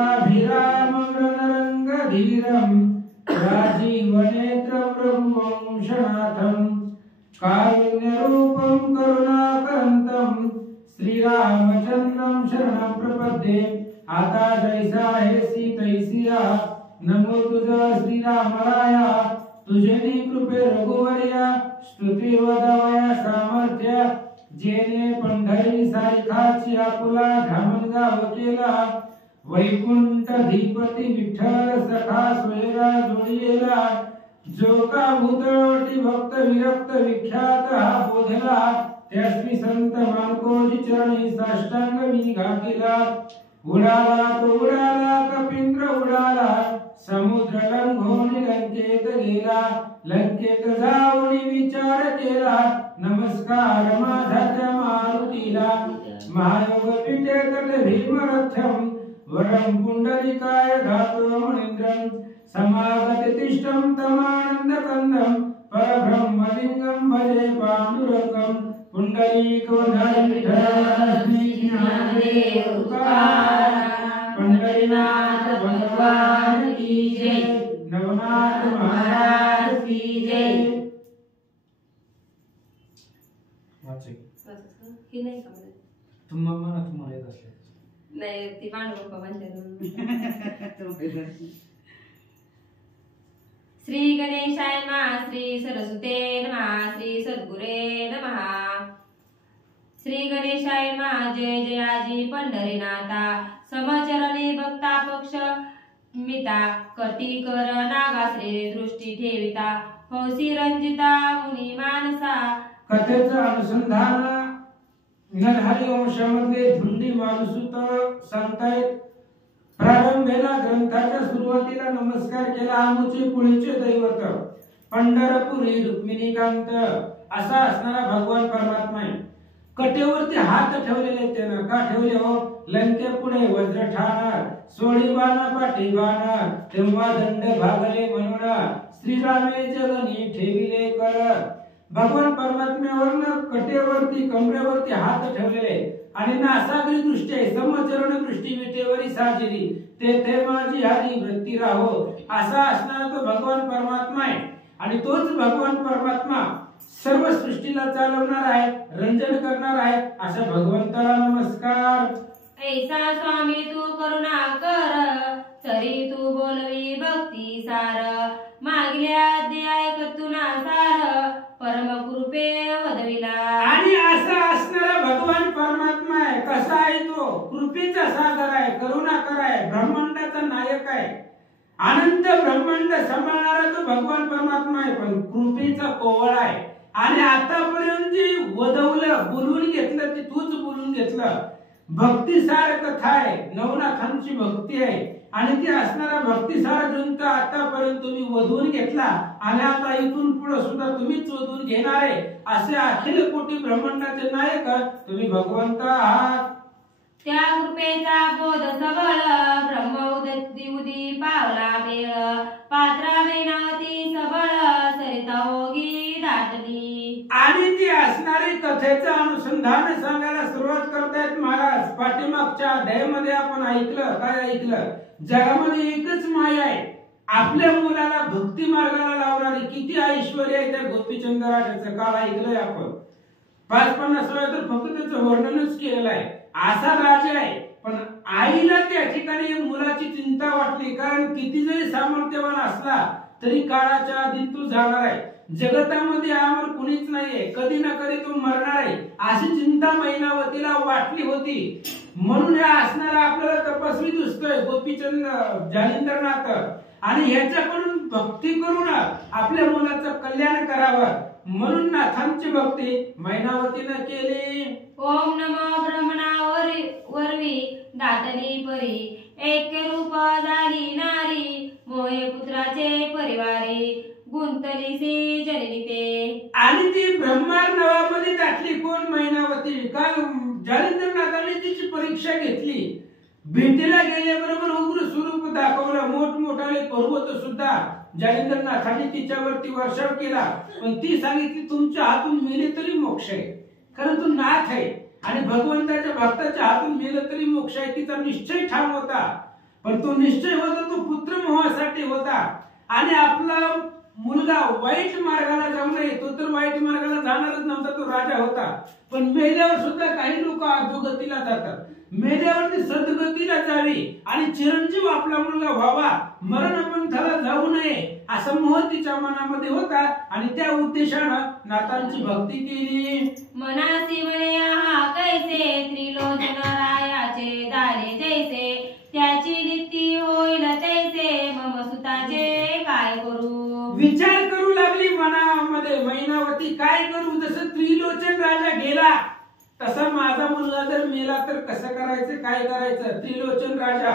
लोकाभिरामं रणरंगधीरं राजीवनेत्रं रघुवंशनाथं कारुण्यरूपं करुणाकान्तं श्रीरामचंद्रं शरणं प्रपद्ये। आता जैसा हेसी तैसिया नमो तुझा श्रीरामराया तुझे कृपे रघुवर्या स्तुती वदवया सामर्थ्य जेने पंढरी सारिखाची आपुला धामणगाव केला वैकुंठ धीपती विठ्ठल सखा सोयरा जोडिलेला जो का भूतळवटी भक्त विरक्त विख्यात हा बोधला त्यासमी संत मानकोजी चरणी साष्टांग मी घातला। उडाला तो उडाला कपिंद्र उडाला समुद्र लंघोनी लंकेत गेला लंकेत जाऊन विचार केला नमस्कार माझा त्या मारुतीला महायोग पीठे तट भीमरथ्यम वरं पुंडलिकाय धातो मणींद्रं समागत तिष्ठं तमानंद कंदं परब्रह्मलिंगं भजे पांडुरंगं पुंडलीकवधारी विठ्ठलास्मि ज्ञानदेव तुकाराम पंढरीनाथ भगवान की जय नवनाथ महाराज की जय। वाचे ही नाही का मला तुम्हाला येत असले नाही ती पांडुरंग म्हणते श्री गणेशाय नमः श्री सरस्वते नमः श्री सद्गुरे नमः श्री गणेशाय नमः जय जयाजी पंढरीनाथा समचरणी भक्ता पक्ष मिता कटी कर नागाश्री दृष्टी ठेविता हौसी रंजिता मुनी मानसा। कथेचं अनुसंधान नरहरी वंशामध्ये धुंडी मानसूत सांगतायत। प्रारंभेला ग्रंथाच्या सुरुवातीला नमस्कार केला आमचे कुळीचे दैवत पंढरपुरी रुक्मिणीकांत असा असणारा भगवान परमात्मा आहे। कटेवरती हात ठेवलेले त्यानं का ठेवले हो लंके पुढे वज्र ठाणार सोडी बाणा पाठी बाणा तेव्हा दंड भागले म्हणून श्रीरामे जगनी ठेविले कर। भगवान परमात्म्यावर कटेवरती कमरेवरती हात ठेवलेले आणि नासागरी दृष्टी समचरण दृष्टी विटेवरी साजिरी तेथे माझी हरी वृत्ती राहो असा असणारा तो भगवान परमात्मा आहे। आणि तोच भगवान परमात्मा सर्व सृष्टीला चालवणार आहे रंजन करणार आहे अशा भगवंताला नमस्कार। ऐसा स्वामी तू करुणा कर तरी तू बोलवी भक्ती सार मागल्या ऐक तुना सार परम कृपे वदविला। आणि असा असणारा भगवान परमात्मा आहे कसा आहे तो कृपेचा सागर आहे करुणाकर आहे ब्रह्मांडाचा नायक आहे अनंत ब्रह्मांड सांभाळणारा तो भगवान परमात्मा आहे पण कृपेचा कोवळा आहे। आणि आतापर्यंत जे वदवलं बोलून घेतलं ते तूच बोलून घेतलं भक्तिसार कथा आहे नवनाथांची भक्ती आहे आणि ती असणारा भक्तिसार ग्रंथ आतापर्यंत तुम्ही वधवून घेतला आणि आता इथून पुढे सुद्धा तुम्हीच वधवून घेणार आहे असे अखिल कोटी ब्रह्मांडाचे नायक तुम्ही भगवंत आहात। त्या कृपेचा बोध सबळ ब्रह्म उदी पावला बेळ पात्रा वेनावती सबळ सरिता ओगी दाटली। आणि ती असणारी कथेचं अनुसंधान सांगायला सुरुवात करतायत महाराज। पाठीमागच्या अध्यायामध्ये आपण ऐकलं काय ऐकलं जगामध्ये एकच माया आहे आपल्या मुलाला भक्ती मार्गाला लावणारी किती ऐश्वर्य आहे त्या गोपीचंद राजाचं काल ऐकलंय आपण 5-50 वेळा तर फक्त त्याचं वर्णनच केलेलं आहे। असा राजा आहे पण आईला त्या ठिकाणी मुलाची चिंता वाटली कारण किती जरी सामर्थ्यवान असला तरी काळाच्या आधी तो जाणार आहे जगतामध्ये आमर कुणीच नाहीये कधी ना कधी तो मरणार आहे अशी चिंता मैनावतीला वाटली होती म्हणून हे असणारा आपल्याला तपस्वी दिसतोय गोपीचंद जालिंदरनाथ आणि ह्याच्याकडून भक्ती करून आपल्या मुलाचं कल्याण करावं म्हणून नाथांची भक्ती मैनावतीने केली। ओम नमो ब्रह्मणावरवी दातली परी एक रूप झाली नारी मोहे पुत्राचे परिवारी गुंतलीसी जननी ते। आणि ती ब्रह्मार नावामध्ये दाटली कोण मैनावती काल जालिंदरनाथांनी तिची परीक्षा घेतली भेटीला गेल्याबरोबर उग्र स्वरूप दाखवलं मोठमोठाले पर्वत सुद्धा जालिंदरनाथांनी तिच्यावरती वर्षाव केला पण ती सांगितली तुमच्या हातून मेले तरी मोक्ष आहे कारण तू नाथ आहे आणि भगवंताच्या भक्ताच्या हातून मेलं तरी मोक्ष आहे तिचा निश्चय ठाम होता। पण तो निश्चय होता तो पुत्र मोहासाठी होता आणि आपला मुलगा वाईट मार्गाला जाऊ नये, तो तर वाईट मार्गाला जाणारच नव्हता, तो राजा होता. पण मेल्यावर सुद्धा काही लोक अधोगतीला जातात. मेल्यावरती सद्गतीला जावी आणि चिरंजीव आपला मुलगा व्हावा, मरणपंथाला जाऊ नये असा मोह तिच्या मनामध्ये होता आणि त्या उद्देशानं नाथांची भक्ती केली. मनासी म्हणे हा कैसे त्रिलोचन रायाचे झाले जैसे, त्याची नीती होईल तैसे मम सुताचे काय करू. विचार करू लागली मनामध्ये मैनावती, काय करू. जसं त्रिलोचन राजा गेला तसा माझा मुलगा जर मेला तर कसं करायचं, काय करायचं. त्रिलोचन राजा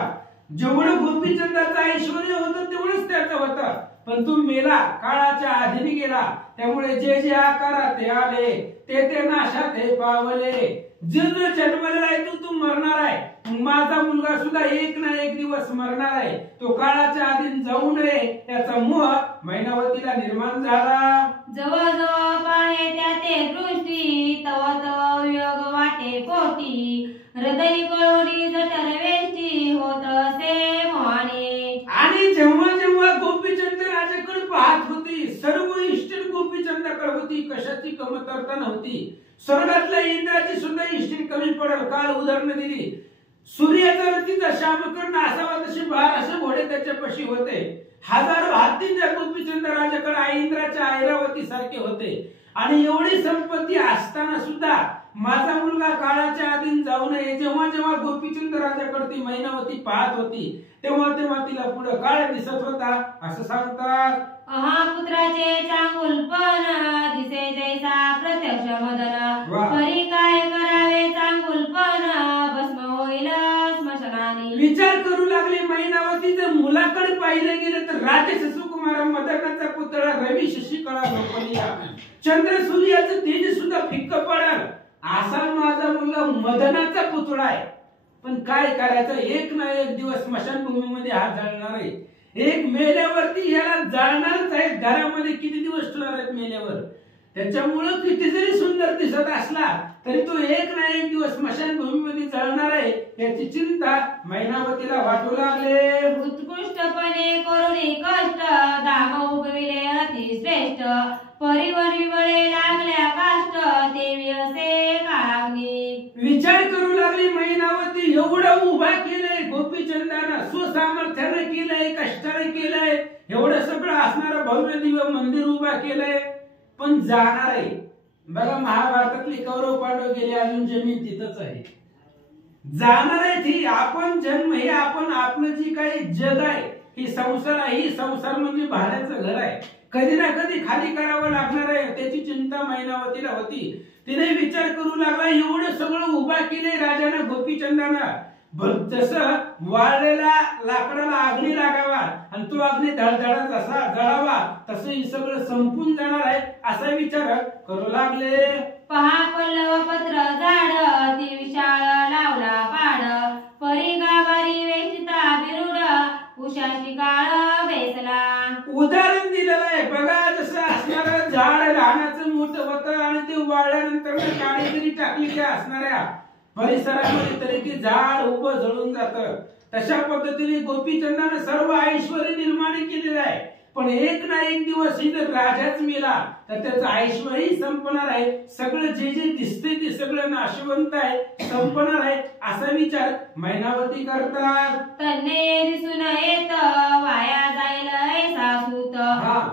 जेवढं गोपीचंदाचं ऐश्वर्य होतं तेवढंच त्याचं होतं, पण तो मेला, काळाच्या आधीने गेला. त्यामुळे जे जे आकारात ते आले ते नाशात हे पावले. जो जो जन्मलेला आहे तो मरणार आहे. माझा मुलगा सुद्धा एक ना एक दिवस मरणार आहे, तो काळाच्या आधीन जाऊ नये त्याचा मोह मैनावतीला निर्माण झाला. जवळ जवळ पाहे त्या ते दृष्टी, तव तव वियोग वाटे पोटी, हृदय कळोली जठर वेष्टी होत असे मोहाने. आणि जेव्हा जेव्हा गोपीचंद राजाकडे पाहत होती, सर्व इष्ट गोपीचंदाकडे होती, कशाची कमतरता नव्हती. स्वर्गातल्या इंद्राची सुद्धा इष्ट कमी पडल. काल उदाहरण दिली, सूर्याचा रथीचा श्यामकर्ण असावा तसे 1200 घोडे त्याच्यापाशी होते. हजारो हत्ती त्या गोपीचंद राजाकडे इंद्राच्या ऐरावती सारखे होते. आणि एवढी संपत्ती असताना सुद्धा माझा मुलगा काळाच्या आधीन जाऊ नये. जेव्हा जेव्हा गोपीचंद राजाकडे ती मैनावती पाहत होती तेव्हा तेव्हा तिला पुढे काळ दिसत होता. असं सांगतात, अहा पुत्राचे चांगुलपण दिसे जैसा प्रत्यक्ष मदन, परी काय करावे चांगुलपण भस्म होईल स्मशानानी. विचार करू लागली मैनावती, जर मुलाकडे पाहिलं गेलं तर राजेश सुकुमार मदनाचा पुतळा रवी शशिकळा लोकनिया, चंद्र सूर्याचं तेज सुद्धा फिक्क पडल असा माझा मुलगा मदनाचा पुतळा आहे. पण काय करायचं, एक ना एक दिवस स्मशानभूमीमध्ये हात जाळणार आहे. एक मेल्यावरती याला जाळणारच आहे. घरामध्ये किती दिवस ठेवणार आहेत मेल्यावर. त्याच्यामुळं किती जरी सुंदर दिसत असला तरी तो एक ना एक दिवस स्मशानभूमीमध्ये जळणार आहे याची चिंता मैनावतीला वाटू लागले. उत्कृष्टपणे करुणी कष्ट, दाम उगविले अति श्रेष्ठ, परिवर विवळे लागल्या काष्ट, देवी असे काळाग्नी. विचार करू लागली मैनावती, एवढं उभा केलंय गोपीचंदानं, स्वसामर्थ्याने केलंय, कष्टाने केलंय, एवढं सगळं असणारं भव्य दिव्य मंदिर उभा केलंय, पण जाणार आहे. बघा महाभारतातली कौरव पांडव गेले, अजून जमीन तिथंच आहे. जाणार आहे ती. आपण जन्म हे आपण आपलं जी काही जग आहे ही संसार आहे, ही संसार म्हणजे भाड्याचं घर आहे. कधी ना कधी खाली करावं लागणार आहे. त्याची चिंता मैनावतीला होती. तिने विचार करू लागला, एवढं सगळं उभा केले राजानं गोपीचंदानं, जसं वाळलेला लाकडाला अग्नी लागावा आणि तो अग्नी धडधडा जसा जळावा तसं हे सगळं संपून जाणार आहे असा विचार करू लागले. पहा पल्लव पत्र झाड, ती विशाळ लावला पाड, परी गावारी वेचिता बिरुड, उषाची काळ बेसला. उदाहरण दिलेलं आहे. बघा, जसं असणारं झाड लहानाचं मोठं होतं आणि ते वाळल्यानंतर काळी टाकली त्या असणाऱ्या परिसरामध्ये तरी ते झाड उभं जळून जातं. तशा पद्धतीने गोपीचंदानं सर्व ऐश्वर्य निर्माण केलेलं आहे. पण एक ना एक दिवस ही जर राजाच मेला तर त्याचं ऐश्वर्य संपणार आहे. सगळं जे जे दिसते ते सगळं नाशवंत आहे, संपणार आहे असा विचार मैनावती करतात. तन्ने दिसून येत वाया जाईल ऐसा सूत,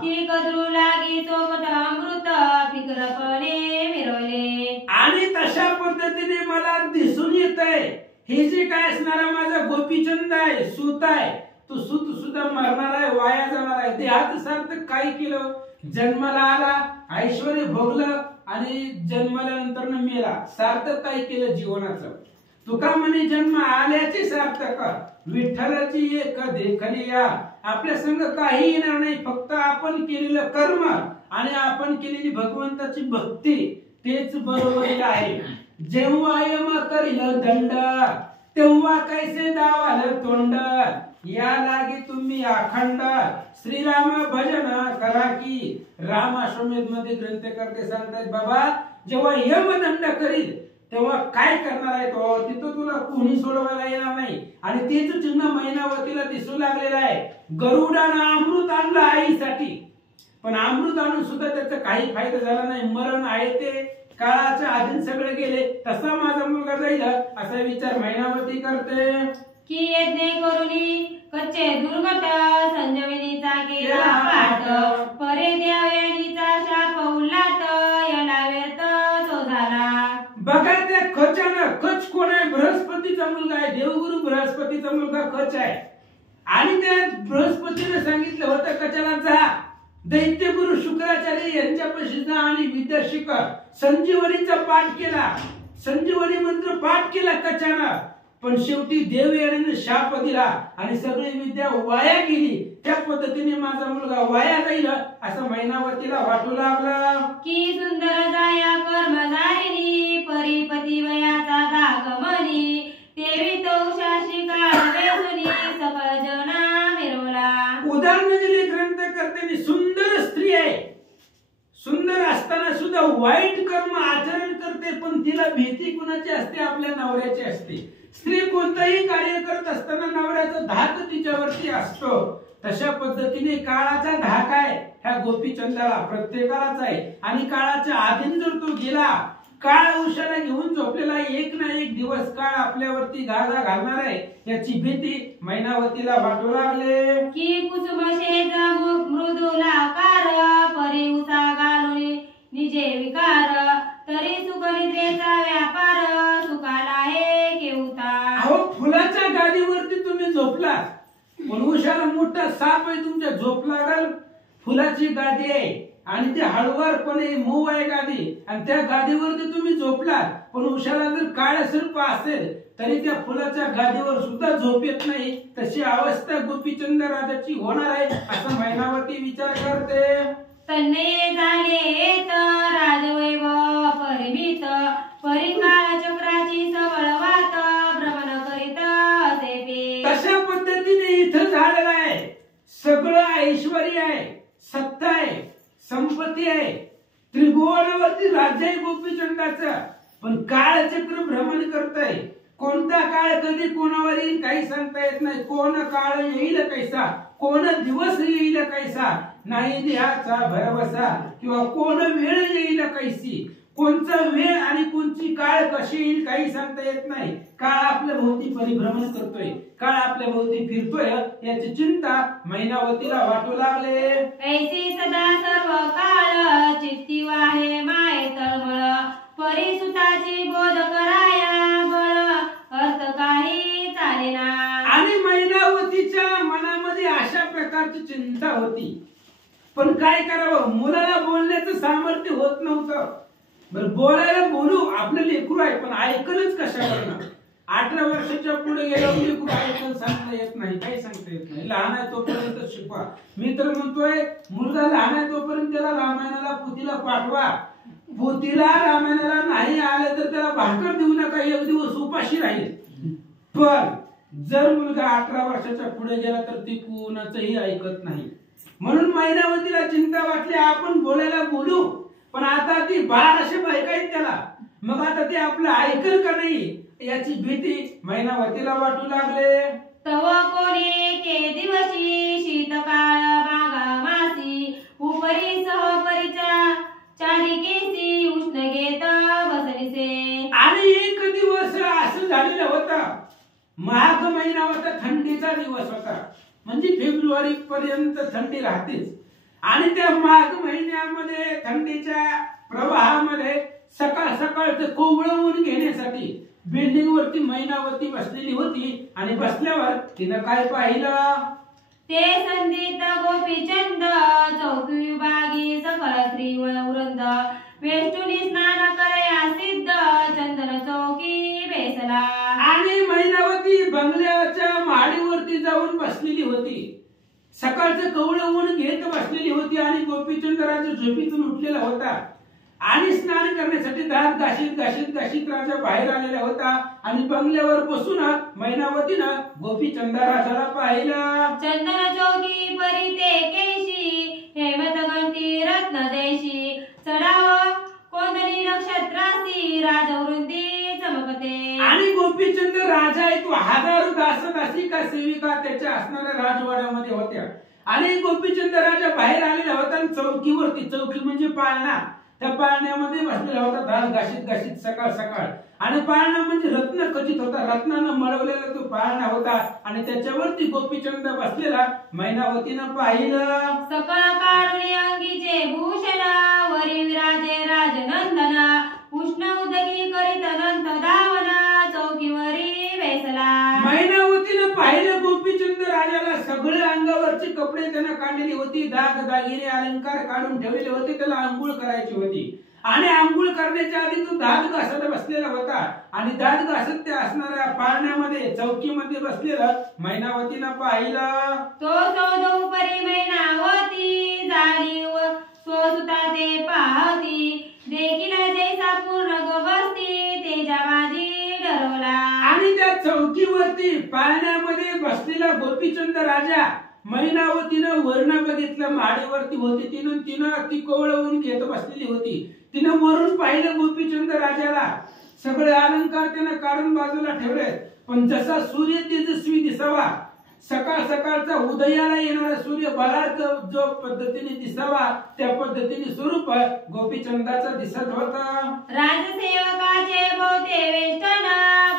की कदरू लागी चोपट अमृत, फिकरपणे मिरवले. आणि तशा पद्धतीने मला दिसून येतंय हे जे काय असणारा माझा गोपीचंद आहे, सूत आहे, तो सूत सुद्धा मरणार आहे, वाया जाणार आहे. देहात सार्थक काय केलं, जन्माला आला, ऐश्वर्य भोगलं आणि जन्माल्यानंतर मेला, सार्थक काय केलं जीवनाचं. तुका म्हणे जन्म आल्याचे सार्थक, विठ्ठलाची एक देखणी या. आपल्या संग काही येणार नाही, फक्त आपण केलेलं कर्म आणि आपण केलेली भगवंताची भक्ती तेच बरोबर आहे. जेव्हा यम करील दंड तेव्हा कैसे दावाल तोंड, या लागे तुम्ही अखंड श्रीराम भजन करा की. राम अश्वमेध मध्ये ग्रंथकर्ते सांगतात, बाबा जेव्हा यमदंड करील तेव्हा काय करणार आहे तो, तिथं तुला कोणी सोडवायला येणार नाही. आणि तेच चिन्ह मैनावतीला दिसू लागलेलं आहे. गरुडानं अमृत आणलं आईसाठी, पण अमृत आणून सुद्धा त्याचा काही फायदा झाला नाही. मरण आहे ते काळाच्या अधीन सगळे गेले. तसा माझा मुलगा जाईल असा विचार मैनावती करते. की यज्ञ करुणी कच्चे दुर्गट संजीवनीचा केला पाठ परे देवयानीचा शाप उल्लाट याला व्यर्थ तो झाला. बघा त्या खचानं, खच कोण आहे? बृहस्पतीचा मुलगा आहे. देवगुरु बृहस्पतीचा मुलगा खच आहे. आणि त्या बृहस्पतीने सांगितलं होतं कचाला जा दैत्यगुरु शुक्राचार्य यांच्यापाशी जा आणि विद्या शिक. संजीवनीचा पाठ केला, संजीवनी मंत्र पाठ केला कचानं, पण शेवटी देवयानीने शाप दिला आणि सगळी विद्या वाया गेली. त्या पद्धतीने माझा मुलगा वाया जाईल असं मैनावतीला वाटू लागलं. की सुंदर जाया कर्मधारिणी परिपती वयाचा दागमनी तेवी तो शाशी काळ वेसुनी सकळ जना मिरवला. उदाहरण दिले ग्रंथकर्त्यांनी. सुंदर स्त्री आहे, सुंदर असताना सुद्धा वाईट कर्म आचरण करते, पण तिला भीती कुणाची असते? आपल्या नवऱ्याची असते. स्त्री कोणताही कार्य करत असताना नवऱ्याचा धाक तिच्यावरती असतो. तशा पद्धतीने काळाचा धाक आहे ह्या गोपीचंदाला, प्रत्येकालाच आहे. आणि काळाच्या आधीन जर तो गेला, काळ उशाला घेऊन झोपलेला एक ना एक दिवस काळ आपल्यावरती गाजा घालणार आहे याची भीती मैनावतीला वाटू लागले. की कुसुमशेज मृदुलाकार परी उसा घालून निजे विकार तरी सुखनिद्रेचा व्यापार सुखाला हे केवता. अहो फुलाच्या गादीवरती तुम्ही झोपला, पण उशाला मोठा साप आहे तुमच्या झोप लागल. फुलाची गादी आहे आणि ते हळुवारपणे मऊ आहे गादी, आणि त्या गादीवरती तुम्ही झोपलात, पण उशाला जर काळा सर्प असेल तरी त्या फुलाच्या गादीवर सुद्धा झोप येत नाही. तशी अवस्था गोपीचंद राजाची होणार आहे असं मैनावती विचार करते. तन्ने झाले तर राजवैभव परिमित परिकाळ चक्राची सबळ वात भ्रमण करीत असे पे. तशा पद्धतीने इथं झालेलं आहे. सगळं ऐश्वर्य आहे, सत्ता आहे, संपत्ती आहे, त्रिभुवनावरती राज्य आहे गोपीचंदाचं, पण काळचक्र भ्रमण करतय. कोणता काळ कधी कोणावर येईल काही सांगता येत नाही. कोण काळ येईल कैसा, कोण दिवस येईल कैसा नाही देहाचा भरवसा, किंवा कोण वेळ येईल कैसी, कोणचा वेळ आणि कोणची काळ कशी येईल काही सांगता येत नाही. काळ आपल्या भोवती परिभ्रमण करतोय, काळ आपल्या भोवती फिरतोय याची चिंता मैनावतीला वाटू लागले. ऐसी सदा सर्व काळ चित्ती वाहे माये तळमळ परिसुताची बोध कराया बळ अर्थ काही चालेना. आणि मैनावतीच्या मनामध्ये अशा प्रकारची चिंता होती, पण काय करावं? मुलाला बोलण्याचं सामर्थ्य होत नव्हतं. बरं बोलायला बोलू, आपलं लेकरू आहे, पण ऐकलंच कशा करणं? 18 वर्षाच्या पुढे गेल्यावर लेकरू ऐकलं सांगता येत नाही, काही सांगता येत नाही. लहान आहे तोपर्यंत शिकवा. मी तर म्हणतोय मुलगा लहान आहे तोपर्यंत त्याला रामायणाला पोथीला पाठवा. पोथीला रामायणाला नाही आलं तर त्याला भाकर देऊ नका, एक दिवस उपाशी राहील. पण जर मुलगा 18 वर्षाच्या पुढे गेला तर ती कोणाचंही ऐकत नाही. म्हणून मैनावतीला चिंता वाटली, आपण बोलायला बोलू, पण आता ती 12 बायका आहेत त्याला, मग आता ते आपलं ऐकल का नाही याची भीती मैनावतीला वाटू लागले. तव कोणी के दिवशी शीतकाळ मागा मासी उपरी सहपरीचा चारिकेसी उष्ण घेत बसलीसे. आणि एक दिवस असं झालेलं होता, माघ महिना होता, थंडीचा दिवस होता, म्हणजे फेब्रुवारी पर्यंत थंडी राहतेच. आणि त्या माघ महिन्यामध्ये थंडीच्या प्रवाहामध्ये सकाळ सकाळचं कोवळं ऊन घेण्यासाठी बिल्डिंग वरती मैनावती बसलेली होती. आणि बसल्यावर तिनं काय पाहिलं? ते संधीत गोपीचंद चौकी विभागी सकळ श्री वृंद वेष्टुनी स्नान करया सिद्ध चंदन चौकी बेसला. आणि मैनावती बंगल्याच्या माडीवरती जाऊन बसलेली होती, सकाळचं कवळं ऊन घेत बसलेली होती. आणि गोपीचंद राजा झोपीतून उठलेला होता आणि स्नान करण्यासाठी दात घाशीत घाशीत घाशीत राजा बाहेर आलेला होता. आणि बंगल्यावर बसून मैनावतीनं गोपीचंद राजाला पाहिलं. चंदन चौकी परिते केशी हेमत गंती रत्न देशी चढाव कोंदणी नक्षत्रासी राजवृंदी गोपीचंद राजा आहे तो हजारो दासदासिका सेविका त्याच्या असणाऱ्या राजवाड्यामध्ये होत्या आणि गोपीचंद राजा बाहेर आलेला होता आणि चौकीवरती, चौकी म्हणजे पाळणा, त्या पाळण्यामध्ये बसलेला होता दात घाशीत घाशीत सकाळ सकाळ. आणि पाळणा म्हणजे रत्न खचित होता, रत्नानं मळवलेला तो पाळणा होता आणि त्याच्यावरती गोपीचंद बसलेला. मैनावतीनं पाहिलं सकळ काढले अंगीचे भूषण, वरी विराजे राजनंदन, उष्ण उदगी करीत अनंत धावना, चौकीवरी बेसला. मैनावतीनं पाहिलं गोपीचंद राजाला सगळे अंगावरचे कपडे त्यानं काढलेली होती, दाग दागिने अलंकार काढून ठेवलेले होते, त्याला आंघोळ करायची होती. आणि आंघोळ करण्याच्या आधी तो दात घासत बसलेला होता आणि दात घासत त्या असणाऱ्या पाळण्यामध्ये चौकीमध्ये बसलेला मैनावतीनं पाहिलं. तो चौदव परी मैनावती, झाली व स्वसुता ते पाहती, देखील जैसा पूर्ण गवस्ती, तेजा माझी डरवला. आणि त्या चौकीवरती पाळण्यामध्ये बसलेला गोपीचंद राजा मैनावतीनं वर्ण बघितलं, माडीवरती होती, तिनं ती कोवळवून घेत बसलेली होती. तिनं वरून पाहिलं गोपीचंद राजाला, सगळे अलंकार त्यानं काढून बाजूला ठेवले. पण जसा सूर्य तेजस्वी दिसावा, सकाळ सकाळचा उदयाला येणारा सूर्य बलार्क जो पद्धतीने दिसावा, त्या पद्धतीने स्वरूप गोपीचंदाचं दिसत होतं. राजसेवकाचे बहुते वेष्टन,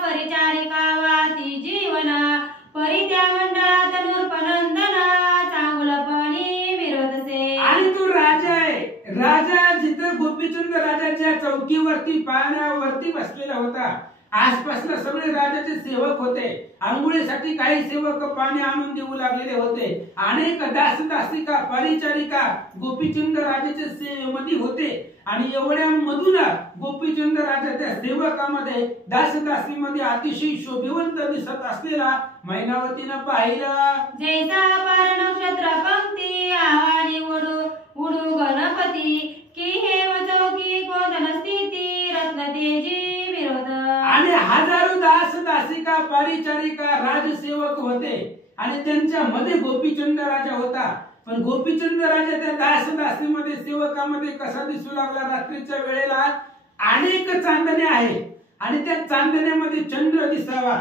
परिचारिका वाती जीवन, परी त्या मंडळात नूर्पनंदन, चांगुलपणी विरोधसे. आणि तो राजा आहे, राजा जिथं गोपीचंद राजाच्या चौकीवरती पाळण्यावरती बसलेला होता, आसपासला सगळे राजाचे सेवक होते. आंघोळीसाठी काही सेवक पाणी आणून देऊ लागलेले होते. अनेक दासदासिका परिचारिका गोपीचंद राजाच्या सेवेमध्ये होते आणि एवढ्या मधून गोपीचंद राजा त्या सेवकामध्ये दासदासीमध्ये अतिशय शोभिवंत दिसत असलेला मैनावतीनं पाहिलं. जैसा पार नक्षत्र पंक्ती, आवानी उडू उडू गणपती, की हे चौकी कोणतन स्थिती, रत्न तेजी विरोध. आणि हजारो दासदासिका परिचारिका राजसेवक होते आणि त्यांच्या मध्ये गोपीचंद राजा होता. पण गोपीचंद राजा त्या दासदासीमध्ये सेवकामध्ये कसा दिसू लागला, रात्रीच्या वेळेला अनेक चांदणे आहेत आणि त्या चांदण्यामध्ये चंद्र दिसावा,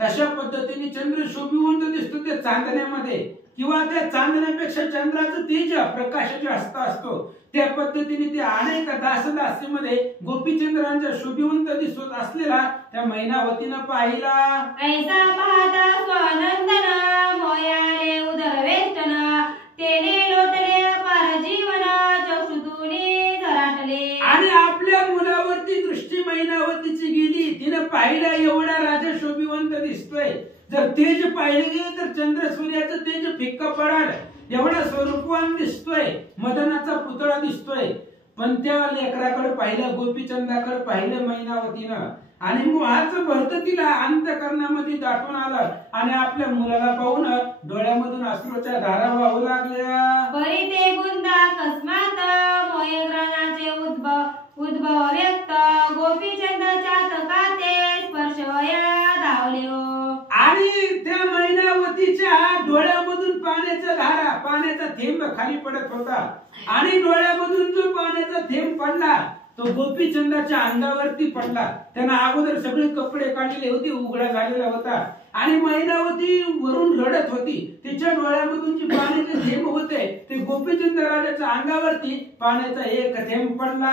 तशा पद्धतीने चंद्र शोभिवंत दिसतो त्या चांदण्यामध्ये, किंवा त्या चांदण्यापेक्षा चंद्राचं तेज प्रकाश जास्त असतो, त्या पद्धतीने ते अनेक दासदासीमध्ये गोपीचंद्रांच्या शोभिवंत दिसत असलेला त्या मैनावतीनं पाहिला. ऐसा पाहता स्वानंदन, मोयाले उदर वेष्टन, तेने लोटले अपार जीवन, चक्षुतूने झराटले. आणि आपल्या मुलावरती दृष्टी मैनावतीची गेली, तिनं पाहिलं एवढा राजा शोभिवंत दिसतोय. जर तेज पाहिले गेले तर चंद्र सूर्याचं तेज फिक्क पडाल, एवढा स्वरूपवान दिसतोय, मदनाचा पुतळा दिसतोय. पण त्या लेकराकडे पाहिलं, गोपीचंदाकडे पाहिलं मैनावतीनं आणि मोहाचं भरत तिला अंतःकरणामध्ये दाटून आलं आणि आपल्या मुलाला पाहून डोळ्यामधून अश्रूच्या धारा वाहू लागल्या. परी ते गुंदा अकस्मात, मोये ग्रहणाचे उद्भव व्यक्त, गोपीचंदाच्या तकाते स्पर्शवया धावले. आणि त्या मैनावतीच्या डोळ्यामधून पाण्याचा धारा, पाण्याचा थेंब खाली पडत होता आणि डोळ्यामधून जो पाण्याचा थेंब पडला तो गोपीचंदाच्या अंगावरती पडला. त्यांना अगोदर सगळे कपडे काढलेले होते, उघडा झालेला होता आणि मैनावती वरून रडत होती. तिच्या डोळ्यामधून जे पाण्याचे थेंब होते ते गोपीचंद राजाच्या अंगावरती पाण्याचा एक थेंब पडला.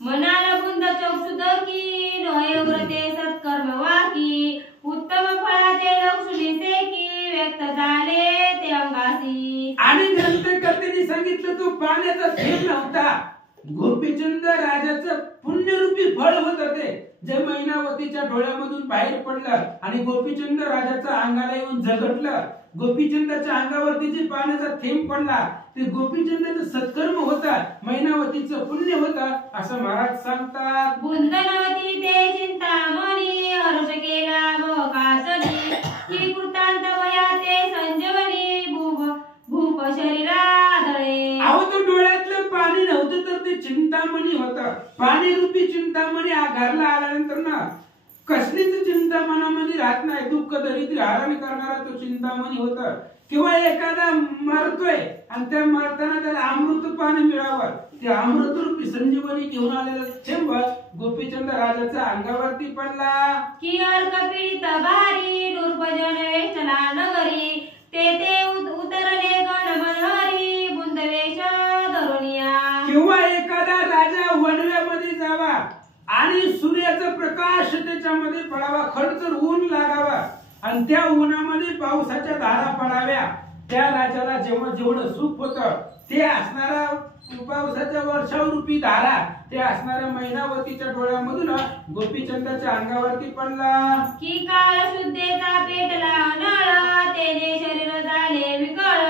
मनाला बुंद चौक्षुदकी, नोय उग्रते सत्कर्म वाकी, उत्तम फळाचे लक्षुलीसे की, व्यक्त झाले ते अंगासी. आणि ग्रंथकर्त्यांनी सांगितलं तो पाण्याचा थेंब नव्हता, गोपीचंद राजाचं पुण्यरूपी फळ होत ते, जे मैनावतीच्या डोळ्यामधून बाहेर पडलं आणि गोपीचंद राजाच्या अंगाला येऊन झगटलं. गोपीचंदाच्या अंगावरती जे पाण्याचा थेंब पडला ते गोपीचंदाचं सत्कर्म होता, मैनावतीचं पुण्य होता असं महाराज सांगतात. बुंदनवती ते चिंतामणी, हर्ष केला भोगासनी, ही कृतांत वया ते संजीवनी, भूप शरीराधळे. अहो तो डोळ्यातलं पाणी नव्हतं तर ते चिंतामणी होतं. पाणी रूपी चिंतामणी घरला आल्यानंतर ना कसलीच चिंता चिंता मनामध्ये राहत नाही. दुःख दरिद्र हरण करणारा तो चिंतामणी होता. किंवा एखादा मरतोय आणि त्या मरताना त्याला अमृत पान मिळावं, ते अमृत रूपी संजीवनी घेऊन आलेला थेंब गोपीचंद राजाच्या अंगावरती पडला. की अर्क पीडित भारी नृपजन वेष्टला नगरी, तेथे उतरले गण मनहरी बुंदवेश धरुनिया. किंवा एखादा राजा वणव्यामध्ये जावा आणि सूर्याचा प्रकाश त्याच्यामध्ये पडावा, खडतर ऊन लागावा आणि त्या उन्हामध्ये पावसाच्या धारा पडाव्या. त्या राजाला जेवढं सुख होतं ते असणारा पावसाच्या वर्षावरूपी धारा ते असणाऱ्या मैनावतीच्या डोळ्यामधून गोपीचंदाच्या अंगावरती पडला. की काळ शुद्धेचा पेटला नळ, तेने शरीर झाले विकळ,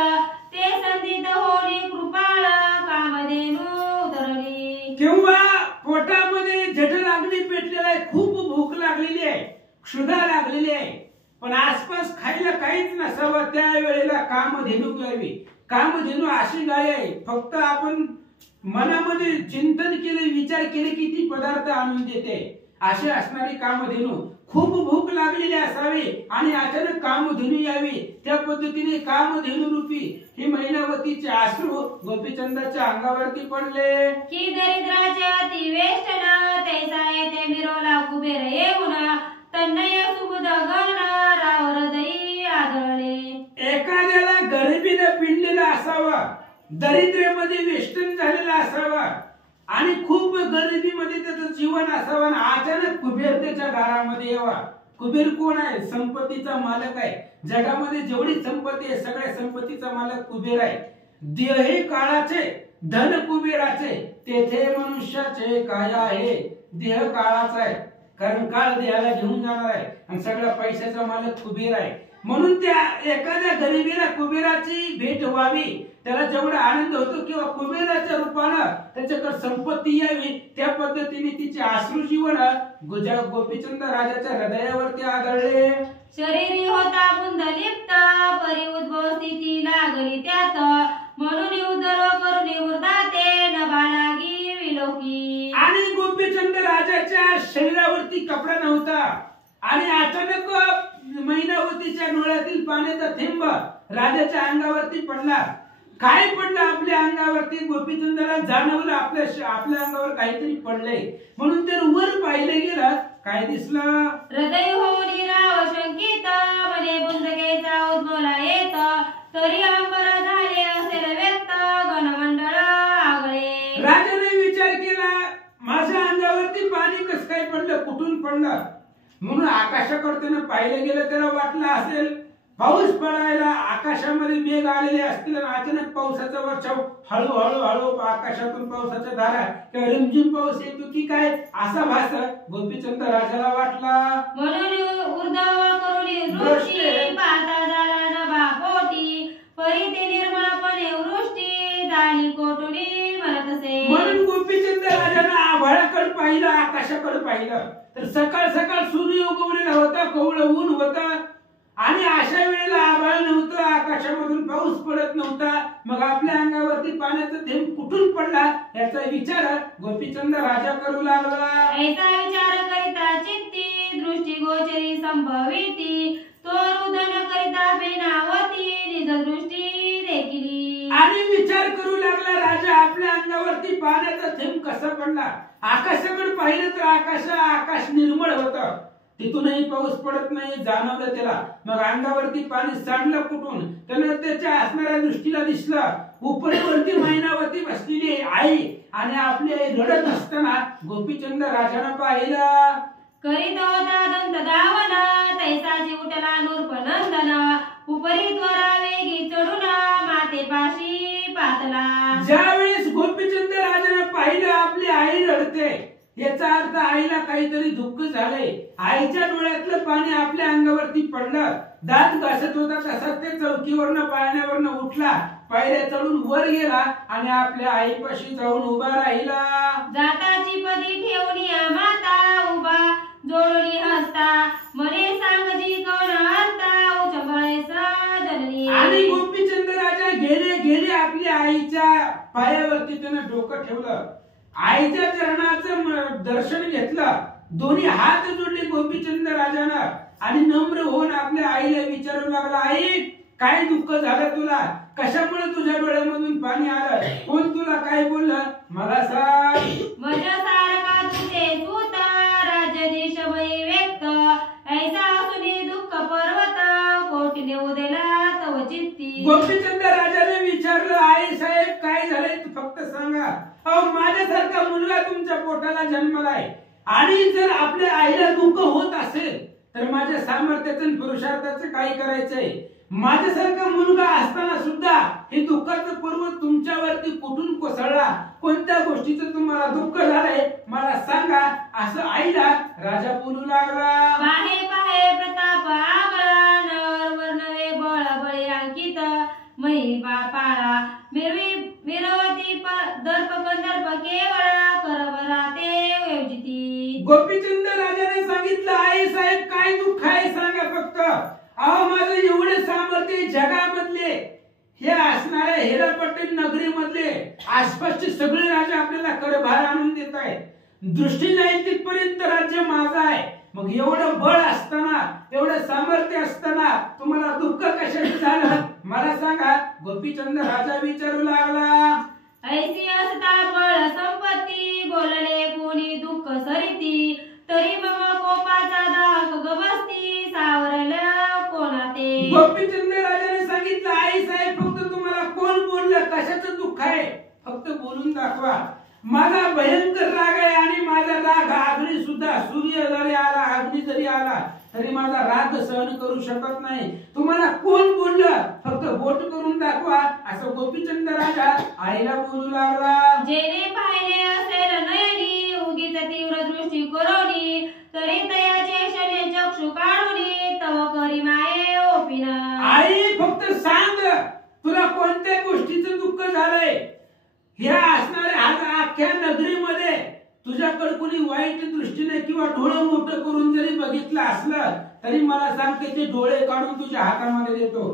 ते संधित होणी कृपाळ कामधेनू धरली. किंवा पोटामध्ये जठर अग्नी पेटलेला आहे, खूप भूक लागलेली आहे, क्षुधा लागलेली आहे, पण आसपास खायला काहीच नसावं. त्या वेळेला कामधेनू गावी. कामधेनू अशी गाय आहे, फक्त आपण मनामध्ये चिंतन केले, विचार केले की ती पदार्थ आणून देते. अशी असणारी कामधेनू खूप भूक लागलेली असावी आणि अचानक कामधेनू यावी. त्या पद्धतीने कामधेनू रूपी ही मैनावतीचे अश्रू गोपीचंदाच्या अंगावरती पडले. की दरिद्राचे अति वेष्टन, तैसा येथे मिरवला कुबेर येऊन, तन्नय सुबुध गण राव हृदयी आदळले. एखाद्याला गरिबीने पिंडलेला असावा, दरिद्रेमध्ये वेष्टन झालेला असावा आणि खूप गरिबीमध्ये त्याचं जीवन असावं आणि अचानक कुबेर त्याच्या दारामध्ये यावा. कुबेर कोण आहे? संपत्तीचा मालक आहे. जगामध्ये जेवढी संपत्ती आहे सगळ्या संपत्तीचा मालक कुबेर आहे. देह हे काळाचे, धन कुबेराचे, तेथे मनुष्याचे काय आहे. देह काळाचा आहे, कारण काळ देहाला घेऊन जाणार आहे आणि सगळ्या पैशाचा मालक कुबेर आहे. म्हणून त्या एखाद्या गरिबीला कुबेराची भेट व्हावी, त्याला जेवढा आनंद होतो किंवा कुबेराच्या रूपानं त्याच्याकडे संपत्ती यावी, त्या पद्धतीने तिचे अश्रू जीवन गोपीचंद राजाच्या हृदयावरती आदळले. शरीरी होता बुंदलिप्त, परी उद्भव स्थिती लागली त्यात, म्हणून उदर करून उर्धाते नभा लागी विलोकी. आणि गोपीचंद राजाच्या शरीरावरती कपडा नव्हता आणि अचानक मैनावतीच्या डोळ्यातील पाण्याचा थेंब राजाच्या अंगावरती पडला. काय पडलं आपल्या अंगावरती? गोपीचंदाला जाणवलं आपल्या अंगावर काहीतरी पडलंय. म्हणून ते वर पाहिलं गेलं, काय दिसलं? हृदय होऊन राव शंकित, मने बुंदकेचा उद्भवला येत, तरी अंबर झाले असेल व्यक्त गणमंडळ आगळे. राजाने विचार केला, माझ्या अंगावरती पाणी कसं काय पडलं, कुठून पडलं? म्हणून आकाशाकडे पाहिलं गेलं. त्याला वाटलं असेल पाऊस पडायला, आकाशामध्ये मेघ आलेले असतील आणि अचानक पावसाचा वर्षाव हळूहळू हळू आकाशातून पावसाच्या धारा किंवा रिमझिम पाऊस येतो की काय, असा भास गोपीचंद राजाला वाटला. म्हणून उर्धव करून दृष्टी पाहता झाला नभा पोटी, परी ते निर्मळपणे वृष्टी झाली कोटुनी म्हणत असे. म्हणून गोपीचंद राजानं आभाळाकडे पाहिलं, आकाशाकडे पाहिलं तर सकाळ सकाळ सूर्य उगवलेला होता, कवळं ऊन होतं आणि अशा वेळेला आभाळ नव्हतं, आकाशामधून पाऊस पडत नव्हता. मग आपल्या अंगावरती पाण्याचा थेंब कुठून पडला याचा विचार गोपीचंद राजा करू लागला. ऐसा विचार करिता चित्ती, दृष्टी गोचरी संभविती, तो रुदन करिता बेनावती, निज दृष्टी देखिली. आणि विचार करू लागला राजा, आपल्या अंगावरती पाण्याचा थेंब कसा पडला. आकाशाकडे पाहिलं तर आकाश निर्मळ होतं, तिथूनही पाऊस पडत नाही, जाणवलं त्याला. मग अंगावरती पाणी सांडलं कुठून? त्यानं त्याच्या असणाऱ्या दृष्टीला दिसलं उपरीवरती मैनावती बसलेली आई आणि आपली आई रडत असताना गोपीचंद राजानं पाहिलं. करीत होता दंत धावन, तैसाची उठला नूर्प नंदन, उपरी त्वरा वेगी चढून मातेपाशी पातला. ज्यावेळेस गोपीचंद राजानं पाहिलं आपली आई रडते, याचा अर्थ आईला काहीतरी दुःख झालंय. आईच्या डोळ्यातलं पाणी आपल्या अंगावरती पडलं. दात घासत होता तसाच ते चौकीवरनं पाण्यावरनं उठला, पायऱ्या चढून वर गेला आणि आपल्या आईपाशी जाऊन उभा राहिला. जाताची पदी ठेवणी माता उभा जोडणी हसता, मने सांगजी कोण हसता उचंबळेसा जननी. आणि गोपीचंद राजा गेले आपल्या आईच्या पायावरती त्यानं डोकं ठेवलं, आईच्या चरणाचं दर्शन घेतलं. दोन्ही हात जोडले गोपीचंद राजानं आणि नम्र होऊन आपल्या आईला विचारू लागला, आई काय दुःख झालं तुला, कशामुळे तुझ्या डोळ्यामधून पाणी आलं, कोण तुला काय बोललं मला सांग. माझ्यासारखा तुझे सूत राज्याधीशमयी व्यक्त ऐसा असूनी दुःख पर्वत कोटीने उदेला तव चित्ती. गोपीचंद राजाने विचारलं, आई साहेब काय झालंय फक्त सांगा. अहो माझ्यासारखा मुलगा तुमच्या पोटाला जन्मलाय आणि जर आपल्या आईला दुःख होत असेल तर माझ्या सामर्थ्याचं आणि पुरुषार्थाचं काय करायचंय. माझ्यासारखा मुलगा असताना सुद्धा हे दुःखाचं पर्वत तुमच्यावरती कुठून कोसळला, कोणत्या गोष्टीचं तुम्हाला दुःख झालंय मला सांगा, असं आईला राजा बोलू लागला. पाहे पाहे प्रताप आगळा नर नवे बळ बळी अंकित मही बापाळा मिरवती दर्प कंदर्प केवळ करबरा ते योजिती. गोपीचंद राजाने सांगितलं, आई साहेब काय दुःख आहे सांगा फक्त. अहो माझं एवढे सामर्थ्य जगामधले हे असणारे हेरापट्टी नगरी मधले आसपासचे सगळे राजा आपल्याला करभार आणून देत आहेत. दृष्टी जाईल तिथपर्यंत राज्य माझं आहे. मग एवढं बळ असताना एवढं सामर्थ्य असताना तुम्हाला दुःख कशाचं झालं मला सांगा. गोपीचंद राजा विचारू लागला. ऐसी असता बळ संपत्ती बोलले कोणी दुःख सरिती तरी मग कोपाचा दाग गबसती सावरल्या कोणाते. गोपीचंद राजाने सांगितलं, आई साहेब फक्त तुम्हाला कोण बोललं, कशाचं दुःख आहे फक्त बोलून दाखवा. माझा भयंकर राग आहे आणि माझा राग अग्नी सुद्धा सूर्य जरी आला अग्नी जरी आला तरी माझा राग सहन करू शकत नाही. तुम्हाला कोण बोललं फक्त बोट करून दाखवा, असं गोपीचंद राजा आईला बोलू लागला. जेने पाहिले असेल नयनी उगीच तीव्र दृष्टी करोनी तरी तयाचे क्षणे चक्षु काढूनी तव करी माये ओपिन. आई फक्त सांग तुला कोणत्या गोष्टीचं दुःख झालंय. ह्या असणाऱ्या अख्ख्या नगरीमध्ये तुझ्याकडे कोणी वाईट दृष्टीने किंवा डोळे मोठं करून जरी बघितलं असलं तरी मला सांग, त्याचे डोळे काढून तुझ्या हातामध्ये देतो.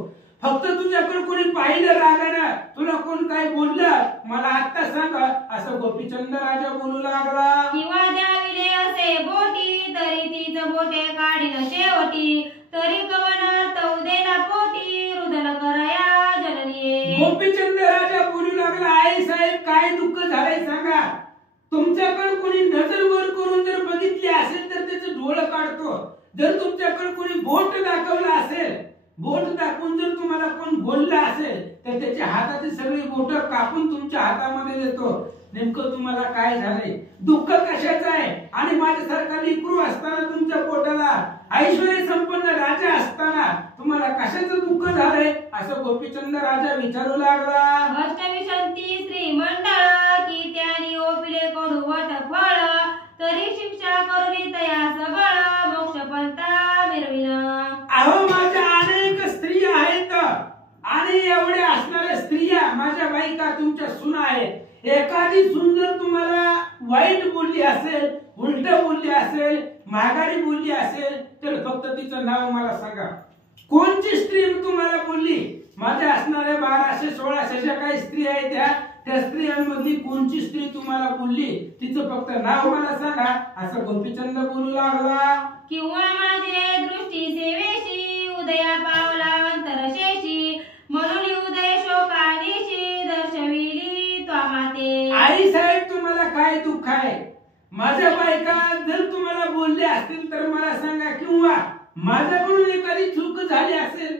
फक्त तुझ्याकडे कोणी पाहिलं रागानं, तुला कोण काय बोललं मला आता सांग, असं गोपीचंद राजा बोलू लागला. किंवा द्याविले असे बोटी तरी तीच बोटे काढीन शेवटी तरी कवन तवदेला पोटी रुदन करया जननीये. गोपीचंद राजा बोलू लागला, आई साहेब काय दुःख झालंय सांगा. तुमच्याकडे कोणी नजर वर करून जर बघितली असेल तर त्याचं डोळं काढतो. जर तुमच्याकडे कोणी बोट दाखवलं असेल, बोट दाखवून जर तुम्हाला कोण बोललं असेल तर त्याच्या हाताची सगळी बोट कापून तुमच्या हातामध्ये देतो. नेमकं तुम्हाला काय झालंय, दुःख कशाचं आहे. आणि माझ्यासारखा लेकरू असताना तुमच्या पोटाला ऐश्वर्य संपन्न राजा असताना तुम्हाला कशाचं दुःख झालंय, असं गोपीचंद राजा विचारू लागला. अष्टविशंती श्रीमंडळ की त्यानी ओपिले कडू वट फळ तरी शिक्षा करून तया सगळ मोक्षपंथा मिरविन. अहो माझ्या अनेक स्त्रिया आहेत आणि एवढ्या असणाऱ्या स्त्रिया माझ्या बायका तुमच्या सुना आहेत. एखादी सुंदर तुम्हाला वाईट बोलली असेल, उलट बोलली असेल, माघारी बोलली असेल तर फक्त तिचं नाव मला सांगा. कोणची स्त्री तुम्हाला बोलली. माझ्या असणाऱ्या 1200-1600 ज्या काही स्त्री आहेत त्या स्त्रियांमधली कोणची स्त्री तुम्हाला बोलली तिचं फक्त नाव मला सांगा, असं गोपीचंद बोलू लागला. किंवा माझे दृष्टी सेवेशी उदया पावला अंतरशेशी म्हणून उदय शोकानिशी दर्शविली त्वा माते. आई साहेब तुम्हाला काय दुःख आहे. माझ्या बायका जर तुम्हाला बोलले असतील तर मला सांगा, किंवा माझ्याकडून एखादी चूक झाली असेल,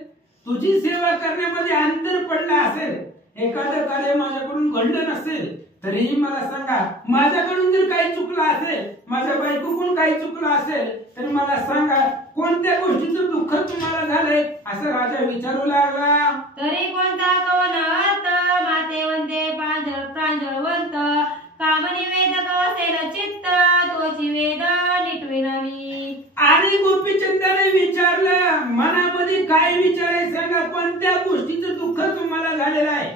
तुझी सेवा करण्यामध्ये अंतर पडला असेल, एखादं कार्य माझ्याकडून घडलं नसेल तरीही मला सांगा. माझ्याकडून जर काही चुकलं असेल, माझ्या बायकोकडून काही चुकलं असेल तर मला सांगा, कोणत्या गोष्टीचं दुःख तुम्हाला झालंय, असं राजा विचारू लागला. तरी कोणता कवन अर्थ माते वंदे प्रांजळवंत कामनिवेदक असेल चित्त तोची वेद निटविनवी. आणि गोपीचंदाने विचारलं, मनामध्ये काय विचार आहे सांगा. कोणत्या गोष्टीचं दुःख तुम्हाला झालेलं आहे.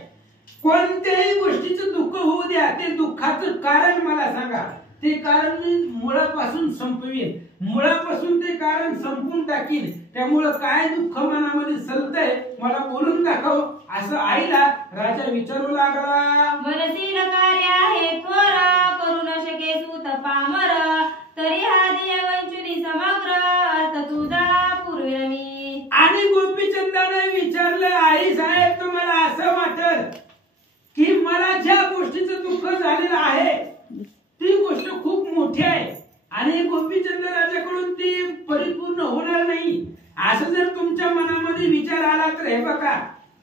कोणत्याही गोष्टीचं दुःख होऊ द्या, ते दुःखाचं कारण मला सांगा. ते कारण मी मुळापासून संपवीन, मुळापासून ते कारण संपून टाकीन. त्यामुळे काय दुःख मनामध्ये सलतंय मला बोलून दाखव, असं आईला राजा विचारू लागला. मनसील कार्य आहे थोर करू न शके सूत पामर तरी हा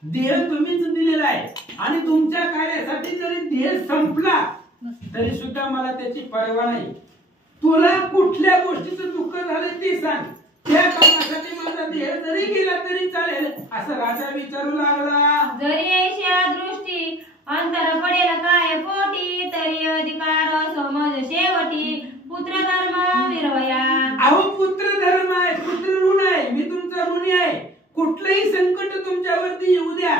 देह तुम्हीच दिलेला आहे आणि तुमच्या कार्यासाठी जरी देह संपला तरी सुद्धा मला त्याची पर्वा नाही. तुला कुठल्या गोष्टीचं दुःख झालं ते सांग, त्या कामासाठी माझा देह जरी गेला तरी चालेल असं राजा विचारू लागला. जरी ऐशा दृष्टी अंतर पडेल काय पोटी, तरी अधिकार समज शेवटी पुत्र धर्म विरवया. अहो पुत्र धर्म आहे, पुत्र ऋण आहे, मी तुमचा ऋणी आहे. कुठलंही संकट तुमच्यावरती येऊ द्या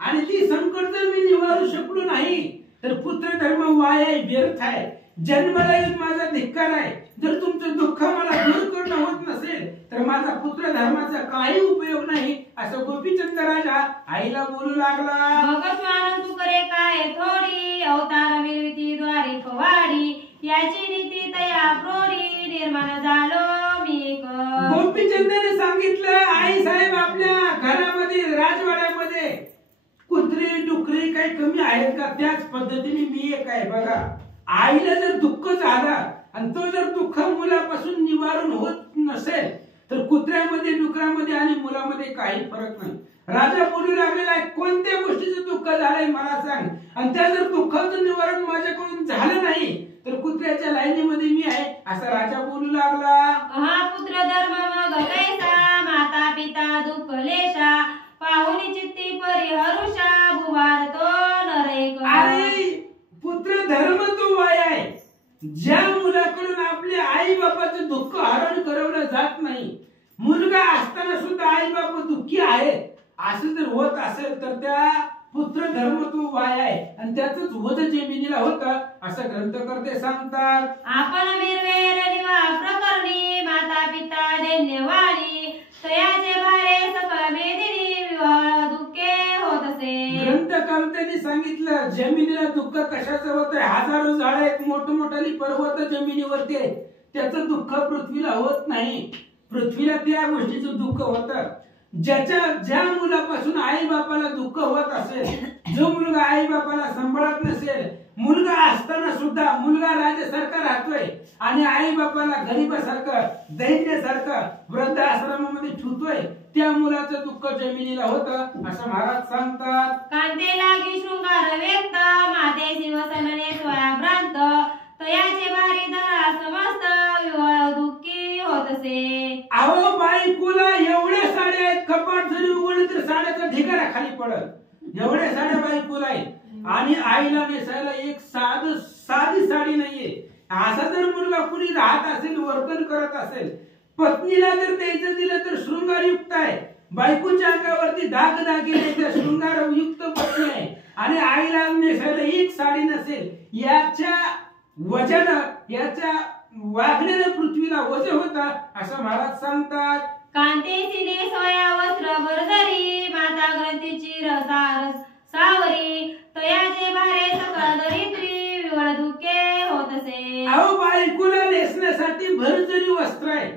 आणि ती संकट जर मी निवारू शकलो नाही तर पुत्र धर्म वाया आहे, व्यर्थ आहे, जन्माला येऊन माझा धिक्कार आहे. जर तुमचं दुःख मला दूर करणं होत नसेल तर माझा पुत्र धर्माचा काही उपयोग नाही असं गोपीचंद राजा आईला बोलू लागला. भगवान तू करे काय थोडी, अवतार मिळविती द्वारे फवाडी, याची नीती तया प्रोडी, निर्माण झालो मी. गोपीचंदाने सांगितलं, आई साहेब आपल्या घरामध्ये राजवाड्यामध्ये कुत्री डुकरी काही कमी आहेत का? त्याच पद्धतीने मी एक आहे बघा. आईला जर दुःख झालं आणि तो जर दुःख मुलापासून निवारण होत नसेल तर कुत्र्यामध्ये डुकरामध्ये आणि मुलामध्ये काही फरक नाही. राजा बोलू लागलेला आहे, कोणत्या गोष्टीचं दुःख झालंय मला सांग, आणि त्या जर दुःखाचं निवारण माझ्याकडून झालं नाही तर कुत्र्याच्या लाईनीमध्ये मी आहे असा राजा बोलू लागला. हा पुत्र धर्म मग कैसा, माता पिता दुःख लेशा, पाहुणी चित्ती परिहरुषा, भुवार तो नरेक. अरे पुत्र धर्म तो वाया आहे. ज्या मुलाकडून आपल्या आई बापाचं दुःख हरण करवलं जात नाही, मुलगा असताना सुद्धा आई बाप दुःखी आहेत असं जर होत असेल तर त्या पुत्र धर्म तो वाया आहे आणि त्याच वध जमिनीला होतं असं ग्रंथकर्ते सांगतात. आपण मिरवेर निवा प्रकरणी, माता पिता दैन्यवाणी, तयाचे भारे सकळ मेदिनी, विवाह दुःखे होत असे. ग्रंथकर्त्यांनी सांगितलं जमिनीला दुःख कशाचं होत आहे. हजारो झाड आहेत, मोठमोठाली पर्वत जमिनीवरती आहेत, त्याचं दुःख पृथ्वीला होत नाही. पृथ्वीला त्या गोष्टीचं दुःख होतं. ज्या मुलापासून आई बापाला दुःख होत असेल, जो मुलगा आई बापाला सांभाळत नसेल, मुलगा असताना सुद्धा मुलगा राजासारखा राहतोय आणि आई बापाला गरीबासारखं दैन्यासारखं वृद्ध आश्रमामध्ये ठेवतोय, त्या मुलाचं दुःख जमिनीला होतं असं महाराज सांगतात. कांते लागी शृंगार व्यक्त, माते शिवसनने स्वयाभ्रांत, तयाचे भारी धरा समस्त, विवाह दुःखी होत असे. अहो बायकोला एवढ्या साड्या आहेत, कपाट जरी उघडले तर साड्याचा ढिगारा खाली पडल, एवढ्या साड्या बायकोला आहेत आणि आईला नेसायला एक साधी साडी नाहीये. असा जर मुलगा कुणी राहत असेल, वर्तन करत असेल, पत्नीला जर द्यायचं दिलं तर शृंगारयुक्त आहे, बायकोच्या अंगावरती दागदागिने त्या शृंगारयुक्त पत्नी आहे आणि आईला नेसायला एक साडी नसेल, याच्या वजन याच्या वागण्याला पृथ्वीला वज होता असं महाराज सांगतात. कांते सिने सोया वस्त्र बरदरी, माता ग्रंथीची रसारस सावरी, तयाचे भारे सकळ दरिद्री, विवळ दुःखे होत असे. अहो बायकोला नेसण्यासाठी भरजरी वस्त्र आहे,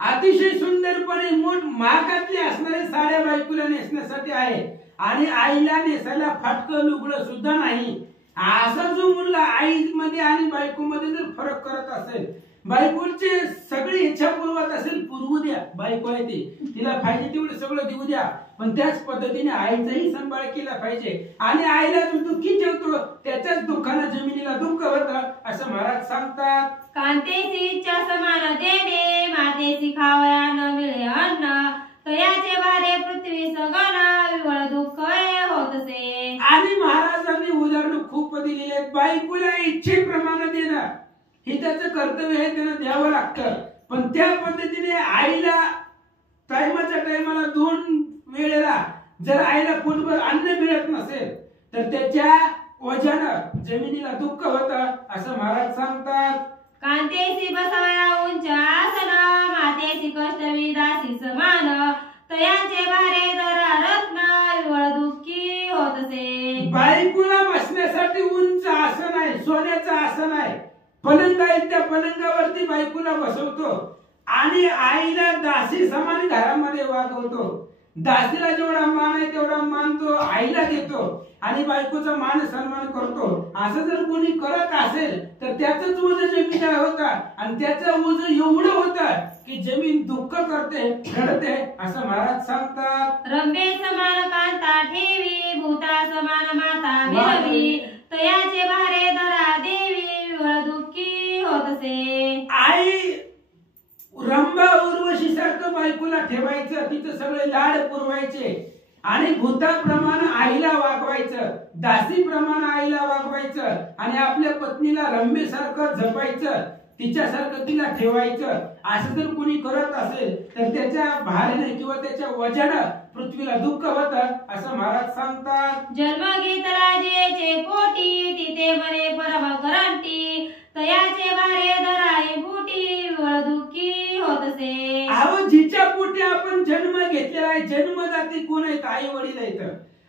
अतिशय सुंदरपणे मोठ महागातली असणारे साड्या बायकोला नेसण्यासाठी आहे आणि आईला नेसायला फाटकं लुगडं सुद्धा नाही. असा जो मुलगा आईमध्ये आणि बायकोमध्ये जर फरक करत असेल, बायकोची सगळी इच्छा पुरवत असेल, पुरवू द्या, बायको आहे ती, तिला पाहिजे तेवढं सगळं देऊ द्या, पण त्याच पद्धतीने आईचाही सांभाळ केला पाहिजे आणि आईला जो दुःखी ठेवतो त्याच्याच दुःखानं जमिनीला दुःख होतं असं महाराज सांगतात. कांतेची इच्छा समान देणे, मातेची खावया न मिळे अन्न, तयाचे भारे पृथ्वी सगन, विवळ दुःख होत असे. आणि महाराजांनी उदाहरण खूप दिलेले आहेत. बायकोला इच्छेप्रमाणे देणं हे त्याचं कर्तव्य आहे, त्यांना द्यावं लागतं, पण त्या पद्धतीने आईला टायमाच्या टायमाला 2 वेळेला जर आईला पोटभर अन्न मिळत नसेल तर त्याच्या वजानं जमिनीला दुःख होतं असं महाराज सांगतात. कांतेसी बसाया उंच आसन, मातेसी कष्टवी दासी समान, तयाचे भारे धरा रत्न, विवळ दुःखी होत असे. बायकोला बसण्यासाठी उंच आसन आहे, सोन्याचं आसन आहे, पलंग आहे, त्या पलंगावरती बायकोला बसवतो आणि आईला दासी समान घरामध्ये वागवतो. दासीला जेवढा मान आहे तेवढा मान तो आईला देतो आणि बायकोचा मान सन्मान करतो. असं जर कोणी करत असेल तर त्याचंच ओझ जमिनीला होतं आणि त्याचं ओझ एवढं होतं की जमीन दुःख करते, रडते असं महाराज सांगतात. रंबे समान कांता ठेवी भूता समान माता विरवी तयाचे भारे धरा देवी विवळ दुःखी होतसे. आई रंभा उर्वशी सारखं बायकोला ठेवायचं, तिचं सगळे लाड पुरवायचे आणि भूताप्रमाणे आईला वागवायचं, दासीप्रमाणे आईला वागवायचं आणि आपल्या पत्नीला रंभेसारखं जपायचं, तिच्यासारखं तिला ठेवायचं. असं जर कोणी करत असेल तर त्याच्या भारेने किंवा त्याच्या वजानं पृथ्वीला दुःख होतं असं महाराज सांगतात. जन्म घेतला जेचे पोटी तिथे बरे परम करंटी तयाचे भारे धराई बुटी विवळ दुःखी होतसे. अहो जिच्या पोटी आपण जन्म घेतलेला आहे, जन्मदाती कोण आहेत? आई वडील आहेत.